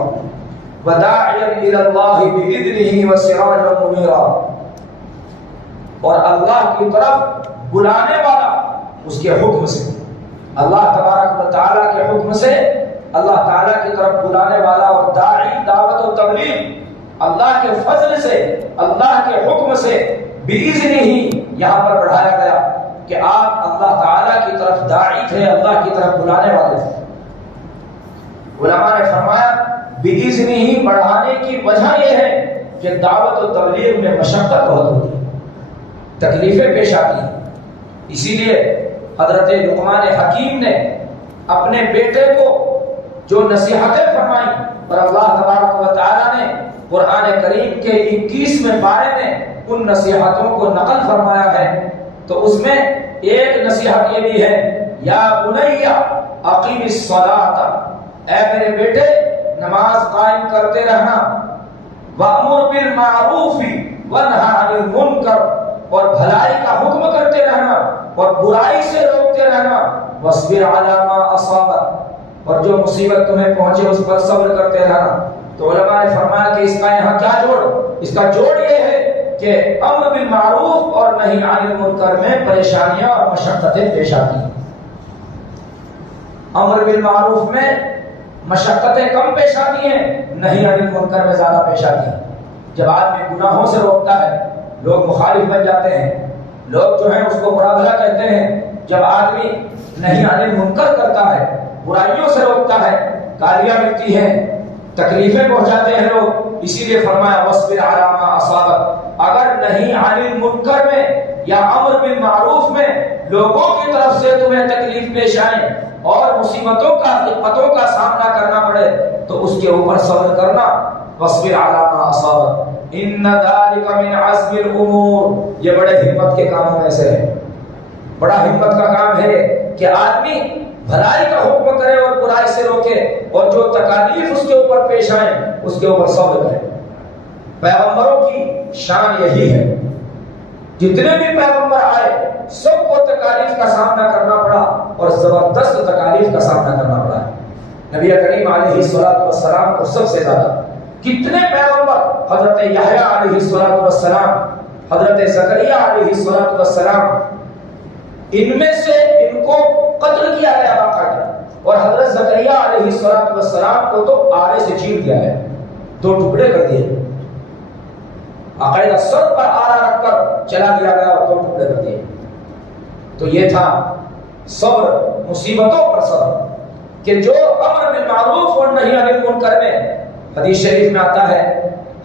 وداعیا الی اللہ باذنہ وسراجا منیرا، اور اللہ کی طرف بلانے والا اس کے حکم سے، اللہ تبارک و تعالیٰ کے حکم سے اللہ تعالیٰ کی طرف بلانے والا، اور داعی دعوت و تبلیغ اللہ کے فضل سے، اللہ کے حکم سے، باذنہ ہی یہاں پر بڑھایا گیا کہ آپ اللہ تعالیٰ کی طرف داعی تھے، اللہ کی طرف بلانے والے تھے۔ علماء نے فرمایا باذنہ ہی بڑھانے کی وجہ یہ ہے کہ دعوت و تبلیغ میں مشقت بہت ہوتی ہے، تکلیفیں پیش آتی ہیں، اسی لیے حضرت لقمان حکیم نے اپنے بیٹے کو جو نصیحتیں فرمائیں، اور اللہ تبارک و تعالیٰ نے قرآن کریم کے 21ویں پارے میں ان نصیحتوں کو نقل فرمایا ہے، تو اس میں ایک نصیحت یہ بھی ہے، یا بنی اقیم الصلاۃ، اے میرے بیٹے نماز قائم کرتے رہنا، وامر بالمعروف وانہی عن المنکر، اور بھلائی کا حکم کرتے رہنا اور برائی سے روکتے رہنا، واصبر علی ما اصابک، اور جو مصیبت تمہیں پہنچے اس پر صبر کرتے رہنا۔ تو علماء نے فرمایا کہ اس کا یہاں کیا جوڑ، اس کا جوڑ یہ ہے کہ امر بالمعروف اور نہی عن المنکر میں پریشانیاں اور مشقتیں پیش آتی ہیں۔ امر بالمعروف میں مشقتیں کم پیش آتی ہیں، نہی عن المنکر میں زیادہ پیش آتی ہیں۔ جب آدمی گناہوں سے روکتا ہے لوگ مخالف بن جاتے ہیں، لوگ جو ہیں اس کو برا بھلا کہتے ہیں۔ جب آدمی نہی عن المنکر کرتا ہے، برائیوں سے روکتا ہے، گالیاں ملتی ہیں، تکلیفیں پہنچاتے ہیں لوگ، اسی لیے فرمایا واصبر علی ما اصابک۔ اگر نہی عن المنکر میں یا امر بالمعروف میں لوگوں کی طرف سے تمہیں تکلیف پیش آئے اور مصیبتوں کا دقتوں کا سامنا کرنا پڑے تو اس کے اوپر صبر کرنا، واصبر علی ما اصابک ان ذلک من عزم الامور، یہ بڑے ہمت کے کاموں میں سے ہے، بڑا ہمت کا کام ہے کہ آدمی بھلائی کا حکم کرے اور برائی سے روکے، اور جو تکالیف اس کے اوپر پیش آئیں اس کے اوپر صبر کرے۔ پیغمبروں کی شان یہی ہے، جتنے بھی پیغمبر آئے سب کو تکالیف کا سامنا کرنا پڑا، اور زبردست تکالیف کا سامنا کرنا پڑا ہے۔ نبی کریم علیہ الصلوۃ والسلام کو سب سے زیادہ کتنے پیغمبر، حضرت یحییٰ علیہ الصلوۃ والسلام، حضرت زکریا علیہ الصلوۃ والسلام، ان میں سے ان کو قتل کیا گیا باقاعدہ، اور حضرت زکریا علیہ الصلوۃ والسلام کو تو آرے سے چیر دیا گیا، دو ٹکڑے کر دیے، باقاعدہ سر پر آرا رکھ کر چلا دیا گیا اور دو ٹکڑے کر دیے۔ تو یہ تھا صبر، مصیبتوں پر صبر، کہ جو امر بالمعروف اور نہی عن المنکر میں، حدیث شریف میں آتا ہے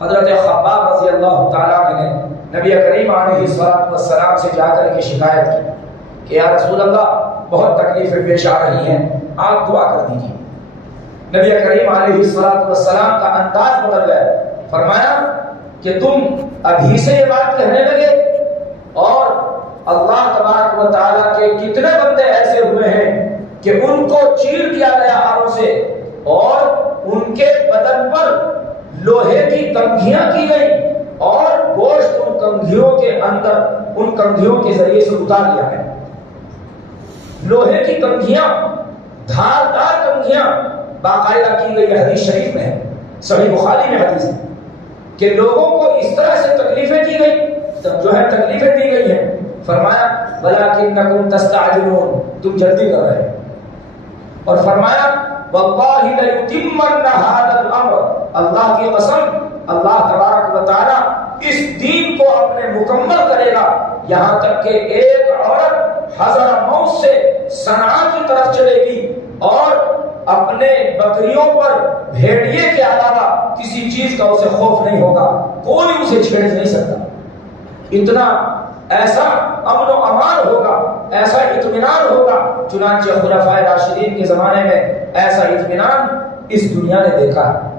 حضرت خباب رضی اللہ تعالیٰ عنہ نے نبی کریم علیہ الصلوۃ والسلام سے جا کر کے شکایت کی کہ یا رسول اللہ بہت تکلیفیں پیش آ رہی ہیں، آپ دعا کر دیجیے۔ نبی کریم علیہ الصلوۃ والسلام کا انداز بدل گیا، فرمایا کہ تم ابھی سے یہ بات کہنے لگے، اور اللہ تبارک و تعالیٰ کے کتنے بندے ایسے ہوئے ہیں کہ ان کو چیر دیا گیا آروں سے، اور ان کے بدن پر لوہے کی کنگھیاں کی گئی، اور گوشت ان کنگھیوں کے اندر، ان کنگھیوں کے ذریعے سے اتار لیا گیا۔ لوہے کی کنگھیاں، دھاردار کنگھیاں باقاعدہ کی گئی، حدیث شریف میں ہے، صحیح بخاری میں حدیث ہے کہ لوگوں کو اس طرح سے تکلیفیں دی گئی، جو ہے تکلیفیں دی گئی ہیں، فرمایا وَلَكِنَّكُمْ تَسْتَعْجِلُونَ، تم جلدی کر رہے ہیں، اور فرمایا وَاللَّهِ لَيُتِمَّنَّ هَذَا الْأَمْرَ، اللہ کی قسم اللہ تبارک و تعالی اس دین کو اپنے مکمل کرے گا، یہاں تک کہ ایک عورت حضر موت سے صنعاء کی طرف چلے گی اور اپنے بکریوں پر بھیڑیے کے علاوہ کسی چیز کا اسے خوف نہیں ہوگا، کوئی اسے چھیڑ نہیں سکتا، اتنا ایسا امن و امان ہوگا، ایسا اطمینان ہوگا۔ چنانچہ خلفائے راشدین کے زمانے میں ایسا اطمینان اس دنیا نے دیکھا ہے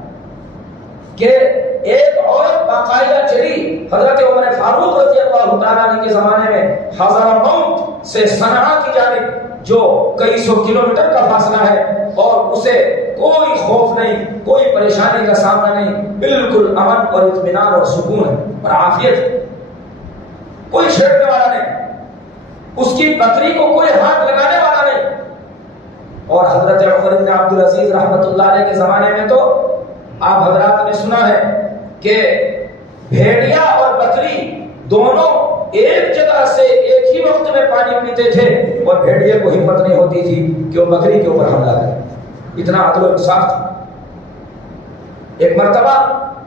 کہ ایک عورت باقاعدہ چلی حضرت عمر فاروق رضی اللہ تعالیٰ عنہ کے زمانے میں حضرموت سے صنعاء کی جانب جو کئی سو کلومیٹر کا فاصلہ ہے اور اسے کوئی خوف نہیں، کوئی پریشانی کا سامنا نہیں، بالکل امن اور اطمینان اور سکون ہے اور عافیت ہے، کوئی چھیڑنے والا نہیں، اس کی بکری کو کوئی ہاتھ لگانے والا نہیں۔ اور حضرت عمر بن عبد العزیز رحمۃ اللہ علیہ کے زمانے میں تو آپ حضرات نے سنا ہے کہ بھیڑیا اور بکری دونوں ایک جگہ سے ایک ہی وقت میں پانی پیتے تھے اور بھیڑیے کو ہمت نہیں ہوتی تھی کہ وہ بکری کے اوپر حملہ کرے، اتنا عدل و انصاف تھا۔ ایک مرتبہ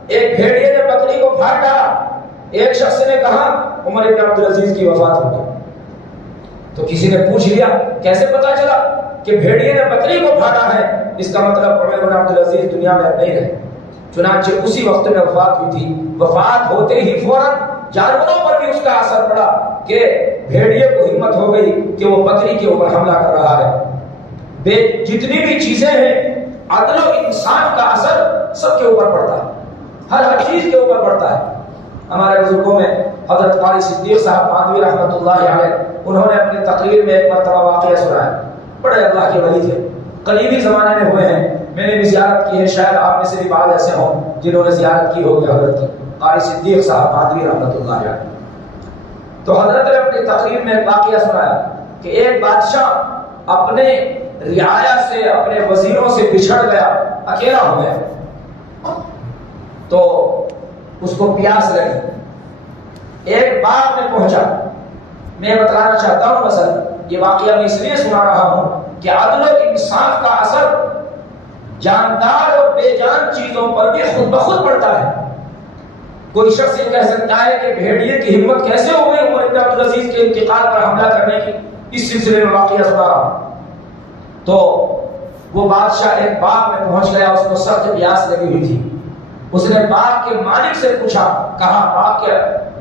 ایک بھیڑیے نے بکری کو پھاڑ ڈالا، ایک شخص نے کہا عمر بن عبد العزیز کی وفات ہو گئی، تو کسی نے پوچھ لیا کیسے پتا چلا کہ بھیڑیے نے بکری کو پھاڑا ہے، اس کا مطلب عمر بن عبد العزیز دنیا میں اب نہیں رہے۔ چنانچہ اسی وقت میں وفات ہوئی تھی، وفات ہوتے ہی فوراً جانوروں پر بھی اس کا اثر پڑا کہ بھیڑیے کو ہمت ہو گئی کہ وہ بکری کے اوپر حملہ کر رہا ہے۔ جتنی بھی چیزیں ہیں عدل و انصاف کا اثر سب کے اوپر پڑتا ہے، ہر چیز کے اوپر پڑتا ہے۔ ہمارے بزرگوں میں حضرت قاری صدیق صاحب مانوی رحمۃ اللہ علیہ، انہوں نے اپنی تقریر میں ایک مرتبہ واقعہ سنایا، بڑے اللہ کے ولی تھے، قریبی زمانے میں ہوئے ہیں، میں نے بھی زیارت کی ہے، شاید آپ میں سے بھی بعض ایسے ہوں جنہوں نے زیارت کی ہوگی حضرت کی، قاری صدیق صاحب مانوی رحمۃ اللہ علیہ۔ تو حضرت نے اپنی تقریر میں ایک واقعہ سنایا کہ ایک بادشاہ اپنے رعایا سے، اپنے وزیروں سے بچھڑ گیا، اکیلا ہو گیا، تو اس کو پیاس لگی، ایک باغ میں پہنچا۔ میں بتانا چاہتا ہوں مثلا یہ واقعہ میں اس لیے سنا رہا ہوں کہ عدل و انصاف کا اثر جاندار اور بے جان چیزوں پر بھی خود بخود پڑتا ہے۔ کوئی شخص یہ کہہ سکتا ہے کہ بھیڑیے کی ہمت کیسے ہو گئی عمر بن عبد العزیز کے انتقال پر حملہ کرنے کی، اس سلسلے میں واقعہ سنا رہا ہوں۔ تو وہ بادشاہ ایک باغ میں پہنچ گیا، اس کو سخت پیاس لگی ہوئی تھی، اس نے باغ کے مالک سے پوچھا، کہا باغ کے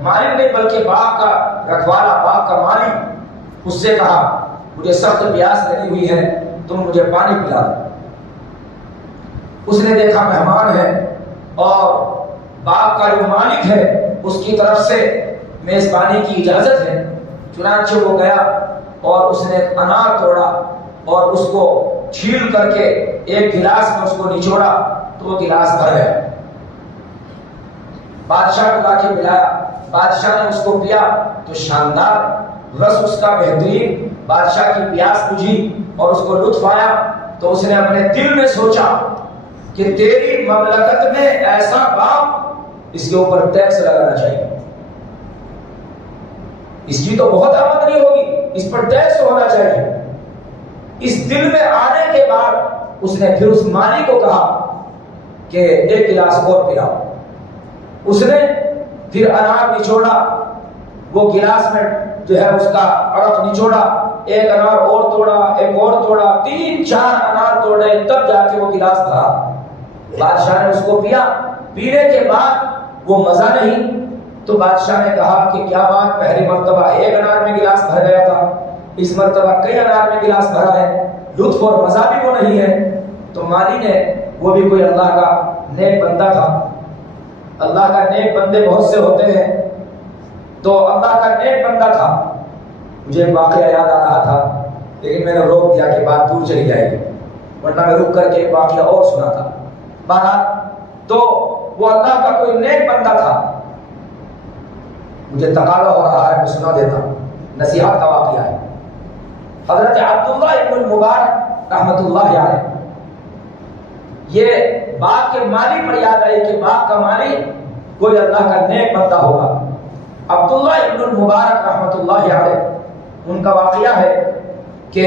مالک نہیں بلکہ باغ کا رکھوالا، باغ کا مالک، اس سے کہا مجھے سخت پیاس لگی ہوئی ہے، تم مجھے پانی پلا دو۔ اس نے دیکھا مہمان ہے اور باغ کا جو مالک ہے اس کی طرف سے میزبانی کی اجازت ہے، چنانچہ وہ گیا اور اس نے ایک انار توڑا اور اس کو چھیل کر کے ایک گلاس میں اس کو نچوڑا تو وہ گلاس بھر گیا۔ بادشاہ کو لا کے پلایا، بادشاہ نے اس کو پیا تو شاندار رس اس کا بہترین، بادشاہ کی پیاس بجھی اور اس کو لطف آیا، تو اس نے اپنے دل میں سوچا کہ تیری مملکت میں ایسا باغ، اس کے اوپر ٹیکس لگانا چاہیے، اس کی تو بہت آمدنی ہوگی، اس پر ٹیکس ہونا چاہیے۔ اس دل میں آنے کے بعد اس نے پھر اس مالی کو کہا کہ ایک گلاس اور پلاؤ۔ اس نے پھر انار نچوڑا، وہ گلاس میں جو ہے اس کا اڑک نچوڑا، ایک انار اور توڑا، ایک اور توڑا، 3-4 انار توڑے، تب جا کے وہ گلاس بھرا۔ بادشاہ نے اس کو پیا، پینے کے بعد وہ مزہ نہیں، تو بادشاہ نے کہا کہ کیا بات، پہلی مرتبہ ایک انار میں گلاس بھر گیا تھا، اس مرتبہ کئی انار میں گلاس بھرا ہے، لطف اور مزہ بھی وہ نہیں ہے۔ تو مالی نے، وہ بھی کوئی اللہ کا نیک بندہ تھا، اللہ کا نیک بندے بہت سے ہوتے ہیں، تو اللہ کا نیک بندہ تھا، مجھے ایک واقعہ یاد آ رہا تھا لیکن میں نے روک دیا کہ بات دور چلی جائے گی، ورنہ میں رک کر کے ایک واقعہ اور سنا تھا۔ بہرحال تو وہ اللہ کا کوئی نیک بندہ تھا، مجھے تقاضا ہو رہا ہے میں سنا دیتا ہوں، نصیحت کا واقعہ ہے۔ حضرت عبداللہ ابن المبارک رحمۃ اللہ علیہ، یہ باغ کے مالی پر یاد آئی کہ باغ کا مالی کوئی اللہ کا نیک بندہ ہوگا۔ عبداللہ ابن المبارک رحمۃ اللہ علیہ، ان کا واقعہ ہے کہ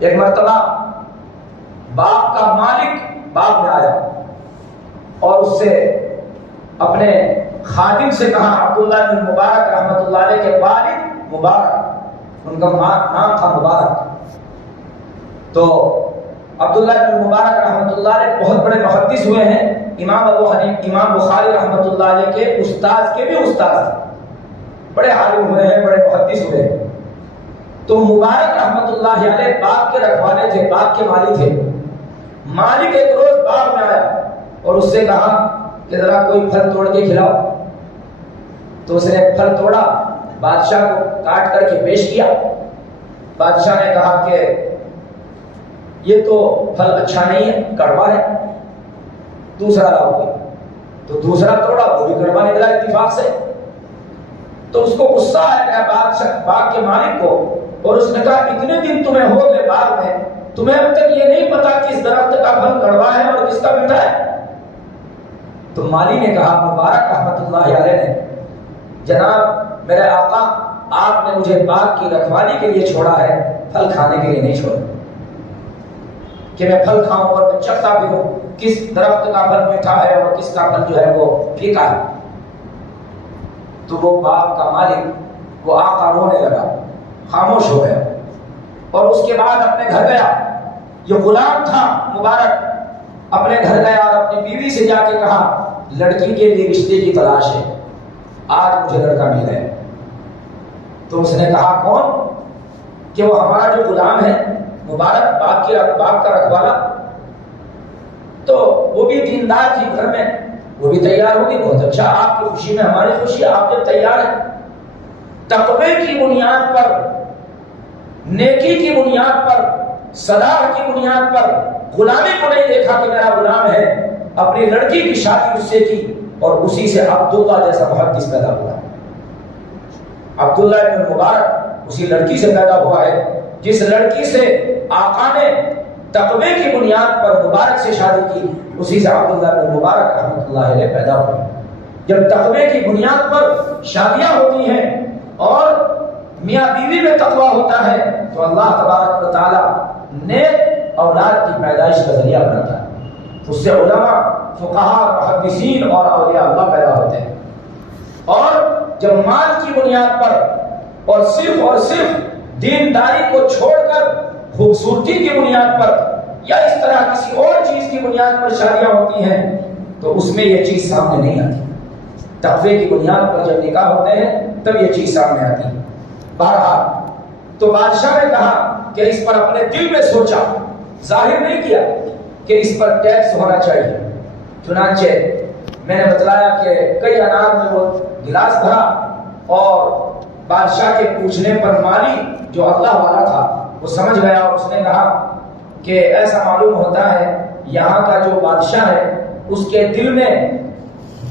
ایک مرتبہ باغ کا مالک باغ میں آیا اور اس سے اپنے خادم سے کہا، عبداللہ بن مبارک رحمۃ اللہ علیہ کے والد مبارک، ان کا نام تھا مبارک، تو عبداللہ بن مبارک رحمۃ اللہ علیہ بہت بڑے محدث ہوئے ہیں، امام ابو حنیفہ، امام بخاری رحمۃ اللہ علیہ کے استاد کے بھی استاد تھے، بڑے عالم ہوئے ہیں، بڑے محدث ہوئے ہیں۔ تو مبارک رحمۃ اللہ علیہ باغ کے رکھوالے تھے، باغ کے مالی تھے۔ مالک ایک روز باغ میں آیا اور اس سے کہا کہ ذرا کوئی پھل توڑ کے کھلاؤ. تو اس نے پھل توڑا, بادشاہ کو کاٹ کر کے پیش کیا. بادشاہ نے کہا کہ یہ تو پھل اچھا نہیں ہے, کڑوا ہے, دوسرا لاؤ کوئی. تو دوسرا توڑا, وہ بھی کڑوا نکلا اتفاق سے. تو اس کو غصہ آیا بادشاہ باغ کے مالک کو, اور اس نے کہا اتنے دن تمہیں ہو گئے باغ میں, تمہیں اب تک یہ نہیں پتا کس درخت کا پھل کڑوا ہے اور کس کا میٹھا ہے. تو مالی نے کہا, مبارک رحمت اللہ علیہ نے, جناب میرے آقا آپ نے مجھے باغ کی رکھوالی کے لیے چھوڑا ہے, پھل کھانے کے لیے نہیں چھوڑا کہ میں پھل کھاؤں اور میں چکھتا بھی ہوں کس درخت کا پھل میٹھا ہے اور کس کا پھل جو ہے وہ پھیکا ہے. تو وہ باغ کا مالک, وہ آقا رونے لگا, خاموش ہو گیا, اور اس کے بعد اپنے گھر گیا. یہ غلام تھا مبارک, اپنے گھر گیا اور اپنی بیوی سے جا کے کہا لڑکی کے لیے رشتے کی تلاش ہے, آج مجھے لڑکا مل گیا. تو اس نے کہا کون؟ کہ وہ ہمارا جو غلام ہے مبارک, باغ کا رکھوالا. تو وہ بھی دیندار تھی گھر میں, وہ بھی تیار ہوگی. بہت اچھا, آپ کی خوشی میں ہماری خوشی, آپ جب تیار ہیں. تقوی کی بنیاد پر, نیکی کی بنیاد پر, صلاح کی بنیاد پر غلامی کو نہیں دیکھا کہ میرا غلام ہے, اپنی لڑکی کی شادی اس سے کی, اور اسی سے عبداللہ جیسا محدث پیدا ہوا ہے. عبداللہ ابن مبارک اسی لڑکی سے پیدا ہوا ہے جس لڑکی سے آقا نے تقوی کی بنیاد پر مبارک سے شادی کی, اسی سے عبداللہ ابن مبارک رحمۃ اللہ علیہ پیدا ہوئے. جب تقوی کی بنیاد پر شادیاں ہوتی ہیں اور میاں بیوی میں تقوی ہوتا ہے تو اللہ تبارک و تعالی نیک اولاد کی پیدائش کا ذریعہ بناتا ہے. اس سے علماء, فقہاء, محدثین اور اولیاء اللہ پیدا ہوتے ہیں. اور جب مال کی بنیاد پر اور صرف دینداری کو چھوڑ کر خوبصورتی کی بنیاد پر یا اس طرح کسی اور چیز کی بنیاد پر شادیاں ہوتی ہیں تو اس میں یہ چیز سامنے نہیں آتی. تقوی کی بنیاد پر جب نکاح ہوتے ہیں تب یہ چیز سامنے آتی ہے. بہرحال تو بادشاہ نے کہا کہ اس پر اپنے دل میں سوچا, ظاہر نہیں کیا کہ اس پر ٹیکس ہونا چاہیے. چنانچہ میں نے بتلایا کہ کئی انار میں وہ گلاس بھرا, اور بادشاہ کے پوچھنے پر مالی جو اللہ والا تھا وہ سمجھ گیا, اور اس نے کہا کہ ایسا معلوم ہوتا ہے یہاں کا جو بادشاہ ہے اس کے دل میں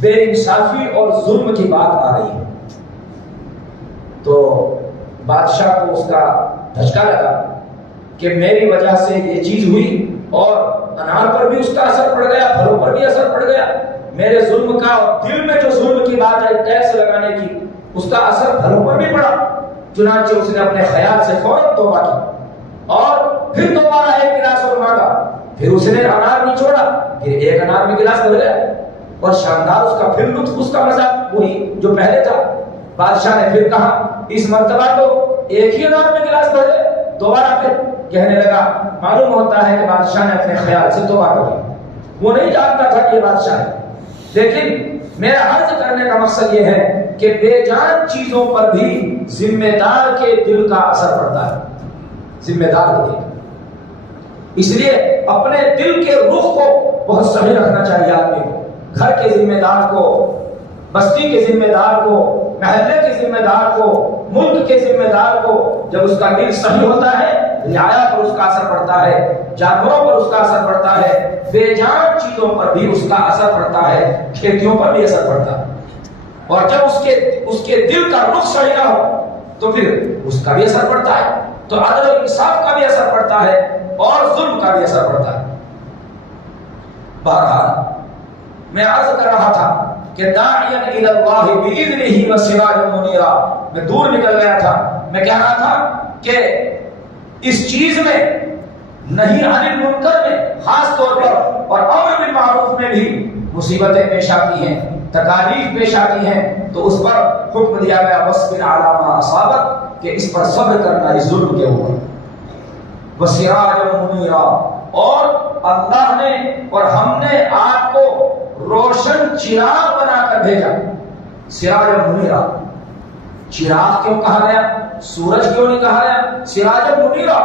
بے انصافی اور ظلم کی بات آ رہی ہے. تو بادشاہ کو اس کا دھچکا لگا کہ میری وجہ سے یہ چیز ہوئی, اور انار پر بھی اس کا اثر پڑ گیا, پھلوں پر بھی اثر پڑ گیا. میرے ظلم کا, اور دل میں جو ظلم کی بات ہے ٹیکس لگانے کی, اس کا اثر پھلوں پر بھی پڑا. چنانچہ اس نے اپنے خیال سے فوراً توبہ کی, اور پھر دوبارہ ایک گلاس اور مانگا. پھر اس نے انار نہیں چھوڑا, پھر ایک انار میں گلاس بھر گیا, اور شاندار اس کا پھر لطف, اس کا مزہ وہی جو پہلے تھا. بادشاہ نے پھر کہا اس مرتبہ تو ایک ہی انار میں گلاس بھرے. دوبارہ پھر کہنے لگا, معلوم ہوتا ہے کہ بادشاہ نے اپنے خیال سے توبہ کی. وہ نہیں جانتا تھا کہ یہ بادشاہ ہے. لیکن میرا عرض کرنے کا مقصد یہ ہے کہ بے جان چیزوں پر بھی ذمہ دار کے دل کا اثر پڑتا ہے, ذمہ دار کے دل. اس لیے اپنے دل کے رخ کو بہت صحیح رکھنا چاہیے آدمی کو. گھر کے ذمہ دار کو, بستی کے ذمہ دار کو, محلے کے ذمہ دار کو, ملک کے ذمہ دار کو جب اس کا دل صحیح ہوتا ہے, رعایا پر اس کا اثر پڑتا ہے, جانوروں پر اس کا اثر پڑتا ہے, بے جان چیزوں پر بھی اس کا اثر پڑتا ہے, کھیتیوں پر بھی اثر پڑتا ہے. اور جب اس کے دل کا رخ صحیح نہ ہو تو پھر اس کا بھی اثر پڑتا ہے, تو عدل و انصاف کا بھی اثر پڑتا ہے اور ظلم کا بھی اثر پڑتا ہے. بہرحال میں عرض کر رہا تھا کہ داعیا الی اللہ باذنہ وسراجا منیرا, میں دور نکل گیا تھا. میں کہہ رہا تھا کہ اس چیز میں نہیں عن المنکر میں خاص طور پر اور امر بالمعروف میں بھی مصیبتیں پیش آتی ہیں, تکالیف پیش آتی ہیں, تو اس پر حکم دیا گیا وصبر علی ما اصابک, کہ اس پر صبر کرنا اس ظلم کے اوپر. وسراجا منیرا, اور اللہ نے اور ہم نے آپ کو روشن چراغ بنا کر بھیجا. سراج منیرا, چراغ کیوں کہا گیا, سورج کیوں نہیں کہا گیا؟ سراج منیرا,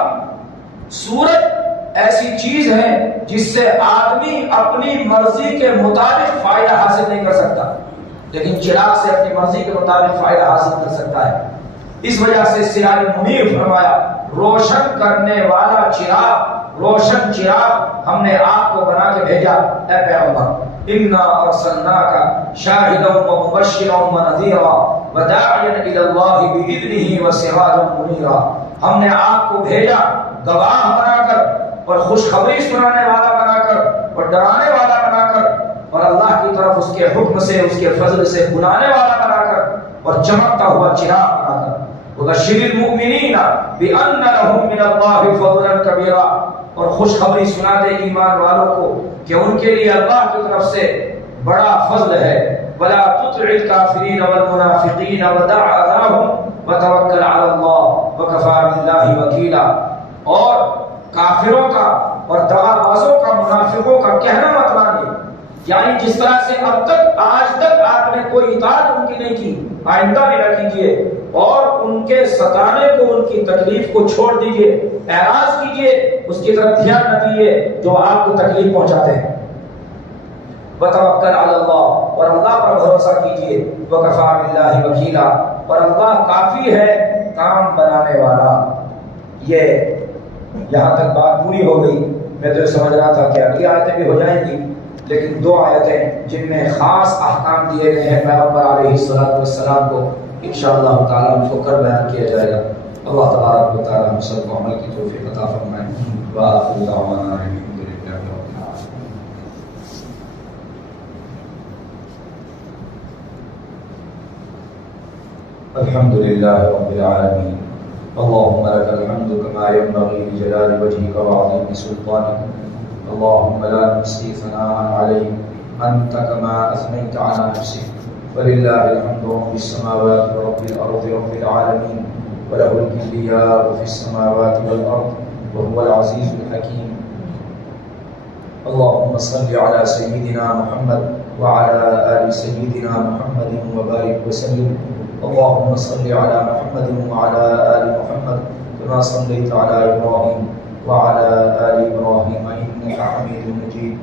سورج ایسی چیز ہے جس سے آدمی اپنی مرضی کے مطابق فائدہ حاصل نہیں کر سکتا، لیکن چراغ سے اپنی مرضی کے مطابق فائدہ حاصل کر سکتا ہے۔ اس وجہ سے سراج منیر فرمایا، روشن کرنے والا چراغ، روشن چراغ ہم نے آپ کو بنا کے بھیجا اے پیغمبر۔ انا ارسلناک شاہدا ومبشرا ونذیرا وداعیا الی اللہ باذنہ وسراجا منیرا۔ ہم نے آپ کو بھیجا گواہ بنا کر اور خوشخبری سنانے والا بنا کر اور ڈرانے والا بنا کر اور اللہ کی طرف اس کے حکم سے، اس کے فضل سے بلانے والا بنا کر اور چمکتا ہوا چراغ بنا کر۔ وبشر المؤمنین بان لهم من اللہ فضلا کبیرا، اور خوشخبری سنا دے ایمان والوں کو کہ ان کے لیے اللہ کی طرف سے بڑا فضل ہے۔ ولا تطع الکافرین والمنافقین ودع اذاهم وتوکل علی اللہ وکفی باللہ وکیلا۔ اور کافروں کا اور دغا بازوں کا، منافقوں کا کہنا مت مانیے، یعنی جس طرح سے اب تک آج تک آپ نے کوئی اطاعت ان کی نہیں کی، آئندہ بھی نہ کیجیے، اور ان کے ستانے کو، ان کی تکلیف کو چھوڑ دیجیے، اعراض کیجیے، اس کی طرف دھیان نہ دیجیے جو آپ کو تکلیف پہنچاتے ہیں۔ وتوکل علی اللہ، اور اللہ پر بھروسہ کیجیے، وکفی باللہ وکیلا، اور اللہ کافی ہے کام بنانے والا۔ یہ یہاں تک بات پوری ہو گئی۔ میں تو سمجھ رہا تھا کہ اگلی آیتیں بھی ہو جائیں گی، لیکن دو آیتیں جن میں خاص احکام دیے گئے ہیں پیغمبر علیہ السلام کو، انشاءاللہ تعالیٰ ان کو کر بیان کیا جائے گا۔ اللہ تبارک و تعالیٰ ہم سب کو عمل کی توفیق عطا فرمائے۔ وآخر دعوانا الحمد للہ رب العالمین۔ الحمد للہ رب العالمین۔ اللهم لك الحمد كما ينبغي لجلال وجهك وعظيم سلطانك، اللهم لا نحصي ثناء عليك أنت كما أثنيت على نفسك، ولله الحمد رب السماوات ورب الأرض رب العالمين، وله الكبرياء في السماوات والأرض وهو العزيز الحكيم۔ اللهم صل على سيدنا محمد وعلى آل سيدنا محمد وبارك وسلم۔ اللهم صل على محمد وعلى آل محمد كما صليت على إبراهيم وعلى آل إبراهيم إنك حميد مجيد۔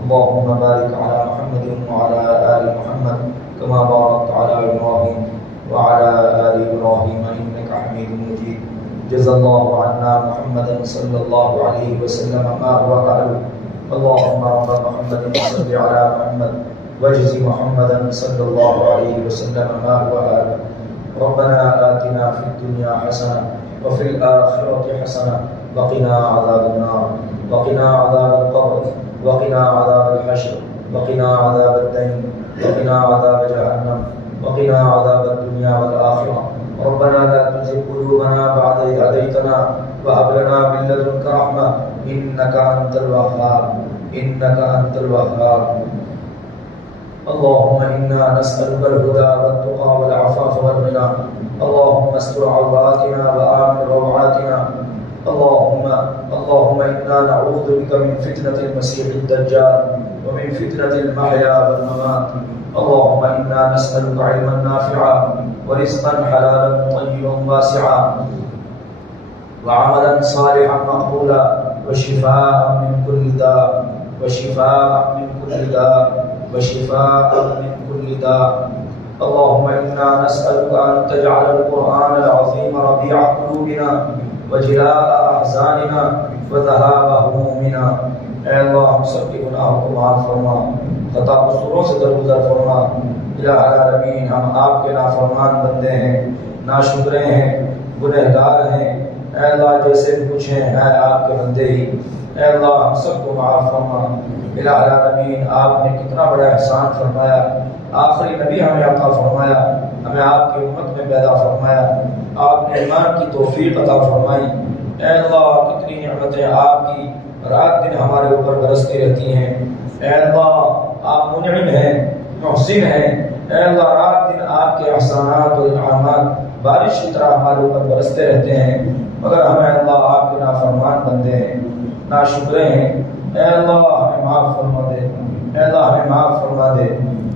اللهم بارك على محمد وعلى آل محمد كما باركت على إبراهيم وعلى آل إبراهيم إنك حميد مجيد۔ جزا الله عنا محمدا صلى الله عليه وسلم ما هو أهله۔ اللهم رب محمد صل على محمد واجز محمدا صلى الله عليه وسلم ما هو أهله۔ ربنا آتنا في الدنيا حسنة وفي الآخرة حسنة وقنا عذاب النار، وقنا عذاب القبر، وقنا عذاب الحشر، وقنا عذاب الدين، وقنا عذاب جهنم، وقنا عذاب الدنيا والآخرة۔ ربنا لا تزغ قلوبنا بعد إذ هديتنا وهب لنا من لدنك رحمة إنك أنت الوهاب، إنك أنت الوهاب۔ اللهم إنا نسألك الهدى والتقى والعفاف والغنى، اللهم استر عوراتنا وآمن روعاتنا، اللهم إنا نعوذ بك من فتنة المسيح الدجال ومن فتنة المحيا والممات۔ اللهم إنا نسألك علما نافعا ورزقا حلالا طيبا واسعا وعملا صالحا مقبولا وشفاء من كل داء، وشفاء من كل داء، وشفاء من كل داء۔ اللهم إنا نسألك أن تجعل القرآن العظيم ربيع قلوبنا وجلاء أحزاننا وذهاب همومنا۔ اے اللہ ہم سب کے گناہوں کو معاف فرما، خطا قصوروں سے درگزر فرما۔ الہ العالمین، ہم آپ کے نافرمان بندے ہیں، ناشکرے ہیں، گنہگار ہیں۔ اے اللہ جیسے بھی کچھ ہیں آپ کے بندے ہی، اے اللہ ہم سب کو معاف فرما۔ الہ العالمین، آپ نے کتنا بڑا احسان فرمایا، آخری نبی ہمیں عطا فرمایا، ہمیں آپ کی امت میں پیدا فرمایا، آپ نے ایمان کی توفیق عطا فرمائی۔ اے اللہ کتنی نعمتیں آپ کی رات دن ہمارے اوپر برستی رہتی ہیں۔ اے اللہ آپ منعم ہیں، محسن ہیں۔ اے اللہ رات دن آپ کے احسانات اور انعامات بارش کی طرح ہمارے اوپر برستے رہتے ہیں، مگر ہمیں اللہ آپ کے نافرمان بندے ہیں، ناشکرے ہیں۔ اے اللہ ہمیں معاف فرما دے، اے اللہ ہمیں معاف فرما دے۔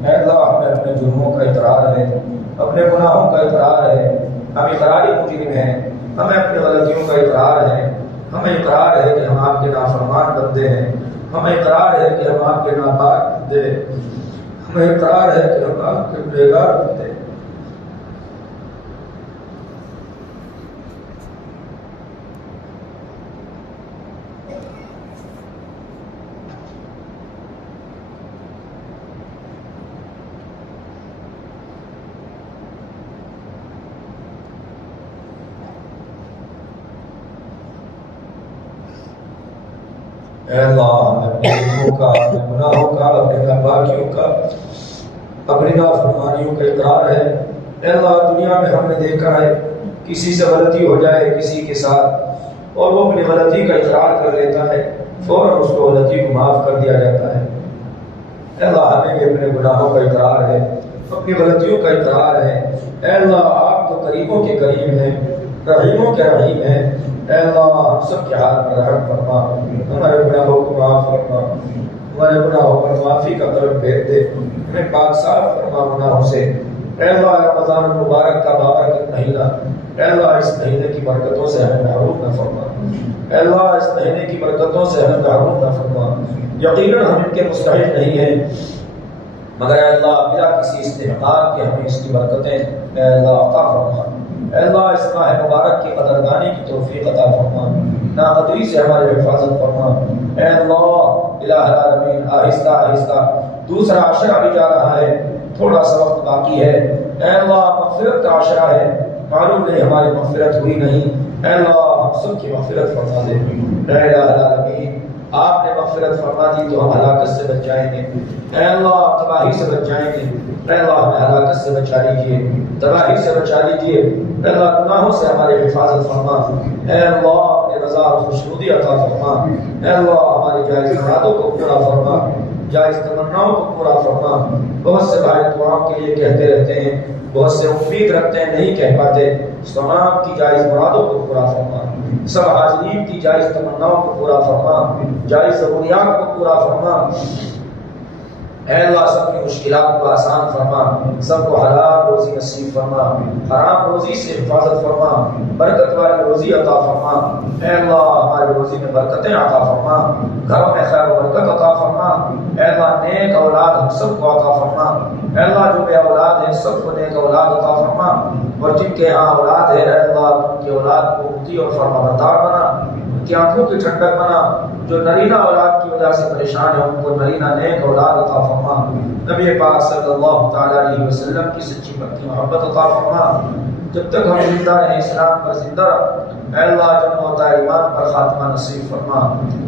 اے اللہ ہمیں اپنے جرموں کا اقرار ہے، اپنے گناہوں کا اقرار ہے، ہم اقراری مجرم ہیں، ہمیں اپنی غلطیوں کا اقرار ہے۔ ہمیں اقرار ہے کہ ہم آپ کے نافرمان بندے ہیں، ہمیں اقرار ہے کہ ہم آپ کے ناپاک بندے ہیں، ہمیں اقرار ہے کہ ہم آپ کے گنہگار بندے ہیں۔ اے اللہ ہمیں اپنے گناہوں کا، اپنے گناہوں کا، اپنے ناپاکیوں کا، اپنی نافرمانیوں کا اقرار ہے۔ اے اللہ دنیا میں ہم نے دیکھا ہے کسی سے غلطی ہو جائے کسی کے ساتھ اور وہ اپنی غلطی کا اقرار کر لیتا ہے، فوراً اس کو غلطی کو معاف کر دیا جاتا ہے۔ اے اللہ ہمیں بھی اپنے گناہوں کا اقرار ہے، اپنی غلطیوں کا اقرار ہے۔ اے اللہ آپ تو کریموں کے کریم ہیں، رحیموں کے رحیم ہیں۔ اے اللہ ہم سب کے ہاتھ میں رحم فرما، ہمارے گناہوں کو معاف فرما، ہمارے گناہوں پر معافی کا کرم بھیج دے، ہمیں پاک صاف فرما گناہوں سے۔ اے اللہ رمضان المبارک کا بابرکت مہینہ، اے اللہ اس مہینے کی برکتوں سے ہمیں محروم نہ فرما، اے اللہ اس مہینے کی برکتوں سے ہمیں محروم نہ فرما۔ یقیناً ہم ان کے مستحق نہیں ہیں، مگر اے اللہ بلا کسی استحقاق کے ہمیں اس کی برکتیں اے اللہ عطا فرما۔ اے اللہ اس ماہ مبارک کی قدردانی کی توفیق عطا فرما، ناقدری سے ہماری حفاظت فرما۔ اے اللہ الہ العالمین آہستہ آہستہ دوسرا عشرہ بھی جا رہا ہے، تھوڑا سا وقت باقی ہے۔ اے اللہ مغفرت کا عشرہ ہے، معلوم نہیں ہماری مغفرت ہوئی نہیں، اے اللہ ہم سب کی مغفرت فرما دے۔ اے الہ العالمین آپ نے مغفرت فرما دی تو ہم ہلاکت سے بچ جائیں گے، اے اللہ تباہی سے بچ جائیں گے۔ اے اللہ ہمیں ہلاکت سے بچا لیجیے، تباہی سے بچا لیجیے۔ اے اللہ گناہوں سے ہماری حفاظت فرما، اے اللہ اپنے رضا اور خوشنودی عطا فرما۔ اے اللہ ہماری جائز مرادوں کو پورا فرما، جائز تمناؤں کو پورا فرما۔ بہت سے بھائی دعاؤں کے لیے کہتے رہتے ہیں، بہت سے امید رکھتے ہیں نہیں کہہ پاتے، تمام کی جائز مرادوں کو پورا فرما، سب حاضرین کی جائز تمناؤں کو پورا فرما، جائز ضروریات کو پورا فرما۔ اے اللہ سب کی مشکلات کو آسان فرما، سب کو حلال روزی نصیب فرما، حرام روزی سے حفاظت فرما، برکت والی روزی عطا فرما۔ اے اللہ ہماری روزی میں برکتیں عطا فرما، گھروں میں خیر و برکت عطا فرما۔ اے اللہ نیک اولاد ہم سب کو عطا فرما، اے اللہ جو بے اولاد ہیں سب کو نیک اولاد عطا فرما، اور جن کے ہاں اولاد ہے اے اللہ ان کی اولاد کو مطیع اور فرما بردار بنا، ان کی آنکھوں کی ٹھنڈک بنا، جو نرینہ اولاد کی وجہ سے پریشان ہے ان کو نرینہ نیک اولاد عطا فرما۔ نبی پاک صلی اللہ تعالی علیہ وسلم کی سچی پکی محبت عطا فرما، جب تک ہم زندہ رہیں اسلام پر زندہ رکھ۔ اے اللہ جب موت ایمان پر خاتمہ نصیب فرما۔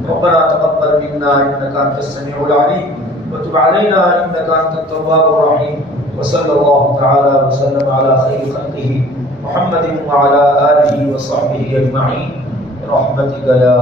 ربنا تقبل منا انك انت السميع العليم وتب علينا انك انت التواب الرحيم، وصلى الله تعالى وسلم على خير خلقه محمد وعلى آله وصحبه أجمعين برحمتك يا